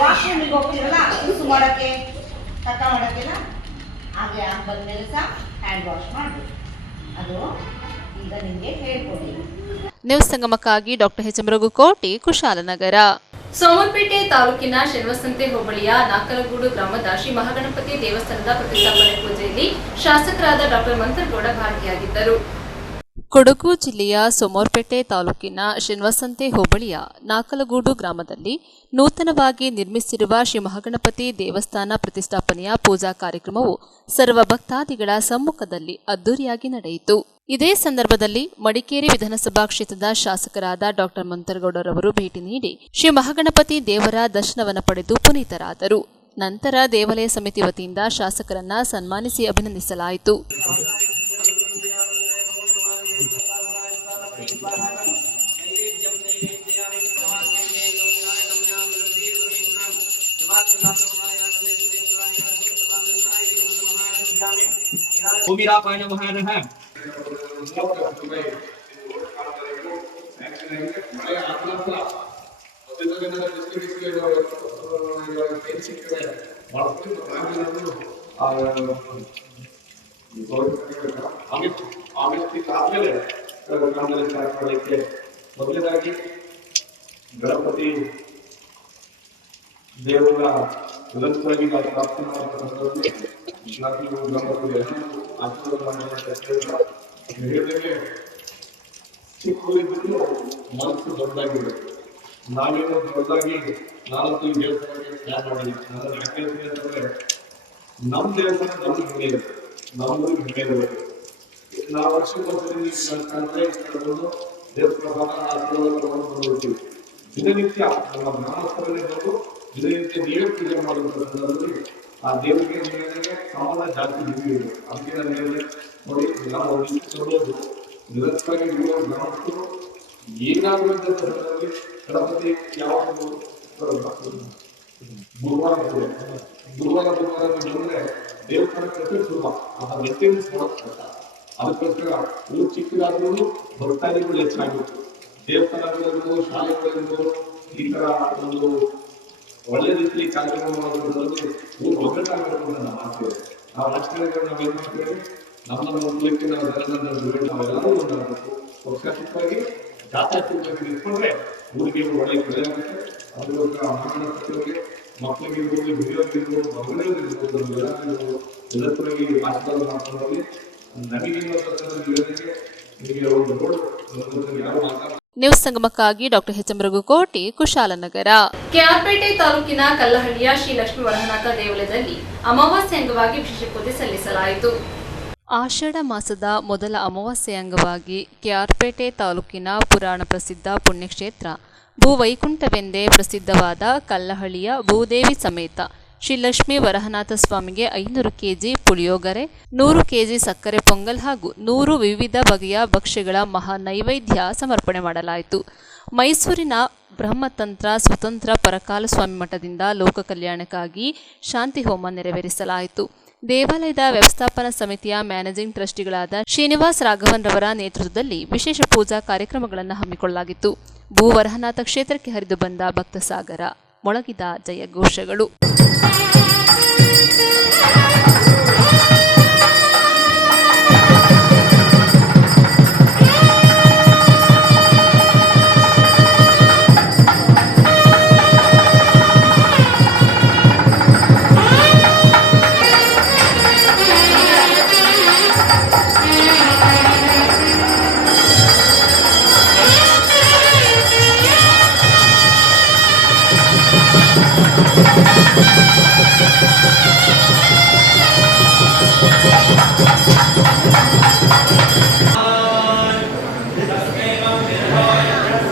ವಾಶ್ರೂಮಿಗೆ ಹೋಗ್ತೀರಲ್ಲ, ಉಸು ಮಾಡೋಕ್ಕೆ ತಕ್ಕ ಮಾಡೋಕ್ಕೆಲ್ಲ ಹಾಗೆ ಬಂದ್ಮೇಲೆ ಸಹ ಹ್ಯಾಂಡ್ ವಾಶ್ ಮಾಡಬೇಕು. ಅದು ಈಗ ನಿಮಗೆ ಹೇಳ್ಕೊಡಿ. ನ್ಯೂಸ್ ಸಂಗಮಕ್ಕಾಗಿ ಡಾಕ್ಟರ್ ಎಚ್ ಮೃಗುಕೋಟಿ, ಕುಶಾಲನಗರ. ಸೋಮಪೇಟೆ ತಾಲೂಕಿನ ಶೆನವಸಂತೆ ಹೋಬಳಿಯ ನಾಕಲಗೂಡು ಗ್ರಾಮದ ಶ್ರೀ ಮಹಾಗಣಪತಿ ದೇವಸ್ಥಾನದ ಪ್ರತಿಷ್ಠಾಪನೆ ಪೂಜೆಯಲ್ಲಿ ಶಾಸಕರಾದ ಡಾಕ್ಟರ್ ಮಂತ್ರಗೌಡ ಭಾಗಿಯಾಗಿದ್ದರು. ಕೊಡಗು ಜಿಲ್ಲೆಯ ಸೋಮವಾರಪೇಟೆ ತಾಲೂಕಿನ ಶೆನ್ವಸಂತೆ ಹೋಬಳಿಯ ನಾಕಲಗೂಡು ಗ್ರಾಮದಲ್ಲಿ ನೂತನವಾಗಿ ನಿರ್ಮಿಸಿರುವ ಶ್ರೀ ಮಹಾಗಣಪತಿ ದೇವಸ್ಥಾನ ಪ್ರತಿಷ್ಠಾಪನೆಯ ಪೂಜಾ ಕಾರ್ಯಕ್ರಮವು ಸರ್ವ ಭಕ್ತಾದಿಗಳ ಸಮ್ಮುಖದಲ್ಲಿ ಅದ್ದೂರಿಯಾಗಿ ನಡೆಯಿತು. ಇದೇ ಸಂದರ್ಭದಲ್ಲಿ ಮಡಿಕೇರಿ ವಿಧಾನಸಭಾ ಕ್ಷೇತ್ರದ ಶಾಸಕರಾದ ಡಾ ಮಂತರಗೌಡರವರು ಭೇಟಿ ನೀಡಿ ಶ್ರೀ ಮಹಾಗಣಪತಿ ದೇವರ ದರ್ಶನವನ್ನು ಪಡೆದು ಪುನೀತರಾದರು. ನಂತರ ದೇವಾಲಯ ಸಮಿತಿ ವತಿಯಿಂದ ಶಾಸಕರನ್ನ ಸನ್ಮಾನಿಸಿ ಅಭಿನಂದಿಸಲಾಯಿತು. ಮೊದಲನೇದಾಗಿ ಗಣಪತಿ ದೇವರ ನಿರಂತರವಾಗಿ ನಾವು ಪ್ರಾರ್ಥನೆ ಮಾಡುವಂಥದ್ರಲ್ಲಿ ಹೇಳಿದಂಗೆ ಚಿಕ್ಕವರಿದ್ದು ಮನಸ್ಸು ದೊಡ್ಡದಾಗಿದೆ. ನಾವೇನೋ ದೊಡ್ಡದಾಗಿ ನಾಲ್ಕು ದೇವಸ್ಥಾನಕ್ಕೆ ಪ್ಲಾನ್ ಮಾಡಿದ್ವಿ. ನಾನು ಯಾಕೆ ಹೇಳ್ತೀನಿ ಅಂತಂದ್ರೆ ನಮ್ಮ ದೇವಸ್ಥಾನ ನಮ್ಗೆ ಹಿಡಿಯ ಇರುತ್ತೆ, ನಮ್ಮೂರಿಗೆ ಹಿಡಿಯ ಇರುತ್ತೆ. ನಾವು ವರ್ಷಕ್ಕೊಂದ್ಸರಿ ಕಂಡ್ರೆ ದೇವಸ್ಥಾನ ಆಶೀರ್ವಾದ ದಿನನಿತ್ಯ ನಮ್ಮ ಗ್ರಾಮಸ್ಥರಲ್ಲಿ ಬಂದು ದಿನನಿತ್ಯ ನೀವೇ ಪೂಜೆ ಮಾಡುವಂಥ ಸಂದರ್ಭದಲ್ಲಿ ಆ ದೇವರಿಗೆ ನೀರಿನ ಸಂಬಂಧ ಜಾಸ್ತಿ ಇದೆ. ಅದಕ್ಕೆ ನಾನು ಹೇಳಿದೆ ನೋಡಿ, ನಾವು ತಗೊಳ್ಳೋದು ನಿರಂತರವಾಗಿ ಇರುವ ಗ್ರಾಮಸ್ಥರು ಏನಾಗುವಂಥ ಸಂದರ್ಭದಲ್ಲಿ ಗಣಪತಿ ಯಾವುದು ಗುರುವಾರ ಬಂದ್ರೆ ದೇವಸ್ಥಾನ ಕಟ್ಟೆ ಸುಲಭ, ಆ ವ್ಯಕ್ತಿಯನ್ನು ಕೊಡೋದು. ಅದಕ್ಕೋಸ್ಕರ ಊರು ಚಿಕ್ಕದಾದ್ರೂ ಭಕ್ತಾದಿಗಳು ಹೆಚ್ಚಾಗಿತ್ತು. ದೇವಸ್ಥಾನಗಳಿರ್ಬೋದು, ಶಾಲೆಗಳಿರ್ಬೋದು, ಈ ತರ ಒಂದು ಒಳ್ಳೆ ರೀತಿಯಲ್ಲಿ ಕಾರ್ಯಕ್ರಮ ಮಾಡೋದ್ರಲ್ಲಿ ಊರು ಒಗ್ಗಟ್ಟಾಗಬೇಕು ಅಂತ ನಮ್ಮ ಆಸೆ ಇದೆ. ನಾವು ರಾಜಕಾರಣಿಗಳು ನಾವು ಏನ್ ಮಾಡ್ತೀವಿ, ನಮ್ಮ ಮೊದಲಕ್ಕೆ ನಾವು ನಾವೆಲ್ಲರೂ ಒಂದಾಗಬೇಕು. ಪಕ್ಷಾತೀತವಾಗಿ ಜಾತ್ಯಾತೀತವಾಗಿ ನಿಂತ್ಕೊಂಡ್ರೆ ಊರಿಗೆ ಒಳ್ಳೆ ಬೆಳೆಯಾಗುತ್ತೆ. ಅದಕ್ಕೋಸ್ಕರ ಮಹಾಗಣಪತಿಯವರಿಗೆ ಮಕ್ಕಳಿಗಿರ್ಬೋದು, ಹಿರಿಯರಿಗಿರ್ಬೋದು, ಮಗಳಿಗಿರ್ಬೋದು, ಎಲ್ಲರಿಗಿರ್ಬೋದು ಎಲ್ಲರಿಗೂ ಆಶೀರ್ವಾದ ಮಾಡ್ಕೊಂಡೋಗಿ ನ್ಯೂಸ್ ಸಂಗಮಕ್ಕಾಗಿ ಡಾ ಎಚ್ ಎಂ ರಘುಕೋಟಿ, ಕುಶಾಲನಗರ. ಕೆಆರ್ಪೇಟೆ ತಾಲೂಕಿನ ಕಲ್ಲಹಳ್ಳಿಯ ಶ್ರೀ ಲಕ್ಷ್ಮೀ ವರಹನಾಥ ದೇವಾಲಯದಲ್ಲಿ ಅಮಾವಾಸ್ಯೆ ಅಂಗವಾಗಿ ವಿಶೇಷ ಪೂಜೆ ಸಲ್ಲಿಸಲಾಯಿತು. ಆಷಾಢ ಮಾಸದ ಮೊದಲ ಅಮಾವಾಸ್ಯೆ ಅಂಗವಾಗಿ ಕೆಆರ್ಪೇಟೆ ತಾಲೂಕಿನ ಪುರಾಣ ಪ್ರಸಿದ್ಧ ಪುಣ್ಯಕ್ಷೇತ್ರ ಭೂವೈಕುಂಠವೆಂದೇ ಪ್ರಸಿದ್ಧವಾದ ಕಲ್ಲಹಳ್ಳಿಯ ಭೂದೇವಿ ಸಮೇತ ಶ್ರೀ ಲಕ್ಷ್ಮೀ ವರಹನಾಥ ಸ್ವಾಮಿಗೆ 500 ಕೆಜಿ ಪುಳಿಯೋಗರೆ, 100 ಕೆಜಿ ಸಕ್ಕರೆ ಪೊಂಗಲ್ ಹಾಗೂ 100 ವಿವಿಧ ಬಗೆಯ ಭಕ್ಷ್ಯಗಳ ಮಹಾ ನೈವೇದ್ಯ ಸಮರ್ಪಣೆ ಮಾಡಲಾಯಿತು. ಮೈಸೂರಿನ ಬ್ರಹ್ಮತಂತ್ರ ಸ್ವತಂತ್ರ ಪರಕಾಲ ಸ್ವಾಮಿ ಮಠದಿಂದ ಲೋಕ ಕಲ್ಯಾಣಕ್ಕಾಗಿ ಶಾಂತಿ ಹೋಮ ನೆರವೇರಿಸಲಾಯಿತು. ದೇವಾಲಯದ ವ್ಯವಸ್ಥಾಪನಾ ಸಮಿತಿಯ ಮ್ಯಾನೇಜಿಂಗ್ ಟ್ರಸ್ಟಿಗಳಾದ ಶ್ರೀನಿವಾಸ್ ರಾಘವನ್ ರವರ ನೇತೃತ್ವದಲ್ಲಿ ವಿಶೇಷ ಪೂಜಾ ಕಾರ್ಯಕ್ರಮಗಳನ್ನು ಹಮ್ಮಿಕೊಳ್ಳಲಾಗಿತ್ತು. ಭೂವರಹನಾಥ ಕ್ಷೇತ್ರಕ್ಕೆ ಹರಿದು ಬಂದ ಭಕ್ತ ಸಾಗರ, ಮೊಳಗಿದ ಜಯಘೋಷಗಳು.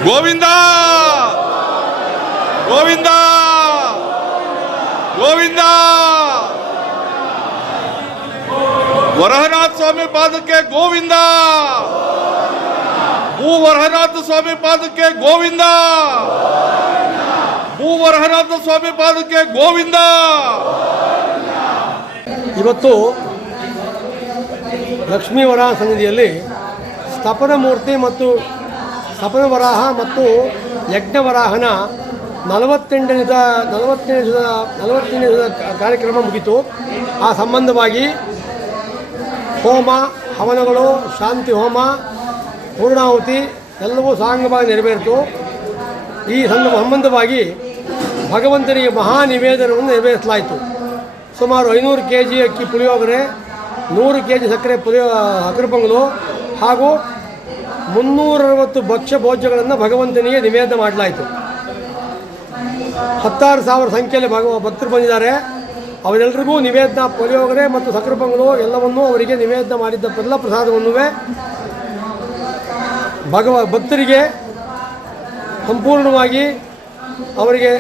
ಗೋವಿಂದ ಗೋವಿಂದ ಗೋವಿಂದ. ವರಹನಾಥ ಸ್ವಾಮಿ ಪಾದಕ್ಕೆ ಗೋವಿಂದ, ಭೂವರಹನಾಥ ಸ್ವಾಮಿ ಪಾದಕ್ಕೆ ಗೋವಿಂದ, ಭೂವರಹನಾಥ ಸ್ವಾಮಿ ಪಾದಕ್ಕೆ ಗೋವಿಂದ. ಇವತ್ತು ಲಕ್ಷ್ಮೀ ವರಾಹ ಸನ್ನಿಧಿಯಲ್ಲಿ ಸ್ಥಾಪನ ಮೂರ್ತಿ ಮತ್ತು ಸ್ಥಾಪನ ವರಾಹ ಮತ್ತು ಯಜ್ಞವರಾಹನ 48ನೇ ಕಾರ್ಯಕ್ರಮ ಮುಗಿತು. ಆ ಸಂಬಂಧವಾಗಿ ಹೋಮ ಹವನಗಳು, ಶಾಂತಿ ಹೋಮ, ಪೂರ್ಣಾಹುತಿ ಎಲ್ಲವೂ ಸಾಂಗವಾಗಿ ನೆರವೇರಿತು. ಈ ಸಂಬಂಧವಾಗಿ ಭಗವಂತನಿಗೆ ಮಹಾ ನಿವೇದನವನ್ನು ನೆರವೇರಿಸಲಾಯಿತು. ಸುಮಾರು 500 ಕೆಜಿ ಅಕ್ಕಿ ಪುಳಿಯೋಗರೆ, 100 ಕೆಜಿ ಸಕ್ಕರೆ ಪೊಂಗಲು ಹಾಗೂ 360 ಭಕ್ಷ್ಯ ಭೋಜ್ಯಗಳನ್ನು ಭಗವಂತನಿಗೆ ನಿವೇದನೆ ಮಾಡಲಾಯಿತು. 16,000 ಸಂಖ್ಯೆಯಲ್ಲಿ ಭಕ್ತರು ಬಂದಿದ್ದಾರೆ. ಅವರೆಲ್ಲರಿಗೂ ನಿವೇದನ ಪುಳಿಯೋಗರೆ ಮತ್ತು ಸಕ್ಕರೆ ಪೊಂಗಲು ಎಲ್ಲವನ್ನೂ ಅವರಿಗೆ ನಿವೇದನೆ ಮಾಡಿದ್ದ ಎಲ್ಲ ಪ್ರಸಾದವನ್ನು ಭಕ್ತರಿಗೆ ಸಂಪೂರ್ಣವಾಗಿ ಅವರಿಗೆ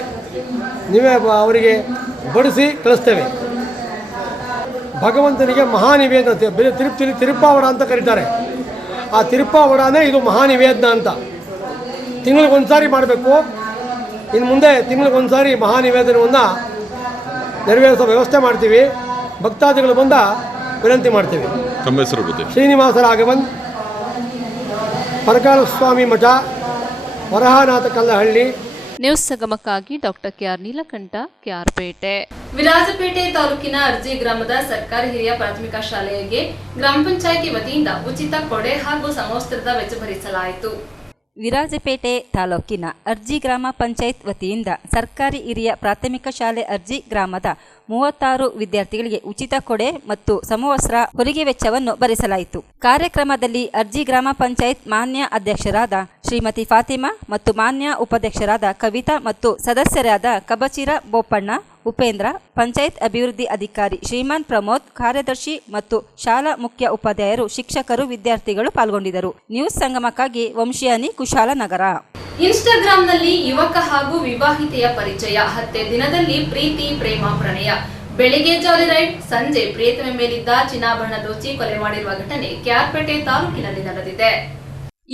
ಬಡಿಸಿ ಕಳಿಸ್ತೇವೆ. ಭಗವಂತನಿಗೆ ಮಹಾನಿವೇದನ ತಿರುಪ್ಪಾವಡ ಅಂತ ಕರೀತಾರೆ. ಆ ತಿರುಪ್ಪಾವಡನೇ ಇದು ಮಹಾನಿವೇದನ ಅಂತ. ತಿಂಗಳಿಗೊಂದ್ಸಾರಿ ಮಾಡಬೇಕು. ಇನ್ನು ಮುಂದೆ ತಿಂಗಳಿಗೊಂದ್ಸಾರಿ ಮಹಾನಿವೇದನವನ್ನು ನೆರವೇರಿಸೋ ವ್ಯವಸ್ಥೆ ಮಾಡ್ತೀವಿ. ಭಕ್ತಾದಿಗಳು ಬಂದ ವಿನಂತಿ ಮಾಡ್ತೀವಿ. ತಮ್ಮ ಹೆಸರು ಗೊತ್ತೇ? ಶ್ರೀನಿವಾಸ ರಾಘವನ್, ಪರಕಾಲ ಸ್ವಾಮಿ ಮಠ, ವರಹನಾಥ ಕಲ್ಲಹಳ್ಳಿ. ನ್ಯೂಸ್ ಸಂಗಮಕ್ಕಾಗಿ ಡಾಕ್ಟರ್ ಕೆಆರ್ ನೀಲಕಂಠ, ಕೆಆರ್ಪೇಟೆ. ವಿರಾಜಪೇಟೆ ತಾಲೂಕಿನ ಅರ್ಜಿ ಗ್ರಾಮದ ಸರ್ಕಾರಿ ಹಿರಿಯ ಪ್ರಾಥಮಿಕ ಶಾಲೆಗೆ ಗ್ರಾಮ ಪಂಚಾಯಿತಿ ವತಿಯಿಂದ ಉಚಿತ ಕೊಡೆ ಹಾಗೂ ಸಮವಸ್ತ್ರದ ವೆಚ್ಚ ಭರಿಸಲಾಯಿತು. ವಿರಾಜಪೇಟೆ ತಾಲೂಕಿನ ಅರ್ಜಿ ಗ್ರಾಮ ಪಂಚಾಯತ್ ವತಿಯಿಂದ ಸರ್ಕಾರಿ ಹಿರಿಯ ಪ್ರಾಥಮಿಕ ಶಾಲೆ ಅರ್ಜಿ ಗ್ರಾಮದ 36 ವಿದ್ಯಾರ್ಥಿಗಳಿಗೆ ಉಚಿತ ಕೊಡೆ ಮತ್ತು ಸಮವಸ್ತ್ರ ಹೊಲಿಗೆ ವೆಚ್ಚವನ್ನು ಭರಿಸಲಾಯಿತು. ಕಾರ್ಯಕ್ರಮದಲ್ಲಿ ಅರ್ಜಿ ಗ್ರಾಮ ಪಂಚಾಯತ್ ಮಾನ್ಯ ಅಧ್ಯಕ್ಷರಾದ ಶ್ರೀಮತಿ ಫಾತಿಮಾ ಮತ್ತು ಮಾನ್ಯ ಉಪಾಧ್ಯಕ್ಷರಾದ ಕವಿತಾ ಮತ್ತು ಸದಸ್ಯರಾದ ಕಬಚಿರ ಬೋಪಣ್ಣ, ಉಪೇಂದ್ರ, ಪಂಚಾಯತ್ ಅಭಿವೃದ್ಧಿ ಅಧಿಕಾರಿ ಶ್ರೀಮಾನ್ ಪ್ರಮೋದ್, ಕಾರ್ಯದರ್ಶಿ ಮತ್ತು ಶಾಲಾ ಮುಖ್ಯ ಉಪಾಧ್ಯಾಯರು, ಶಿಕ್ಷಕರು, ವಿದ್ಯಾರ್ಥಿಗಳು ಪಾಲ್ಗೊಂಡಿದ್ದರು. ನ್ಯೂಸ್ ಸಂಗಮಕ್ಕಾಗಿ ವಂಶಿಯಾನಿ, ಕುಶಾಲನಗರ. ಇನ್ಸ್ಟಾಗ್ರಾಂನಲ್ಲಿ ಯುವಕ ಹಾಗೂ ವಿವಾಹಿತೆಯ ಪರಿಚಯ, 10 ದಿನದಲ್ಲಿ ಪ್ರೀತಿ ಪ್ರೇಮ ಪ್ರಣಯ. ಬೆಳಿಗ್ಗೆ ಜಾಲಿ ರೈಡ್, ಸಂಜೆ ಪ್ರಿಯತಮೆ ಮೇಲಿದ್ದ ಚಿನ್ನಾಭರಣ ದೋಚಿ ಕೊಲೆ ಮಾಡಿರುವ ಘಟನೆ ಕೆಆರ್ಪೇಟೆ ತಾಲೂಕಿನಲ್ಲಿ ನಡೆದಿದೆ.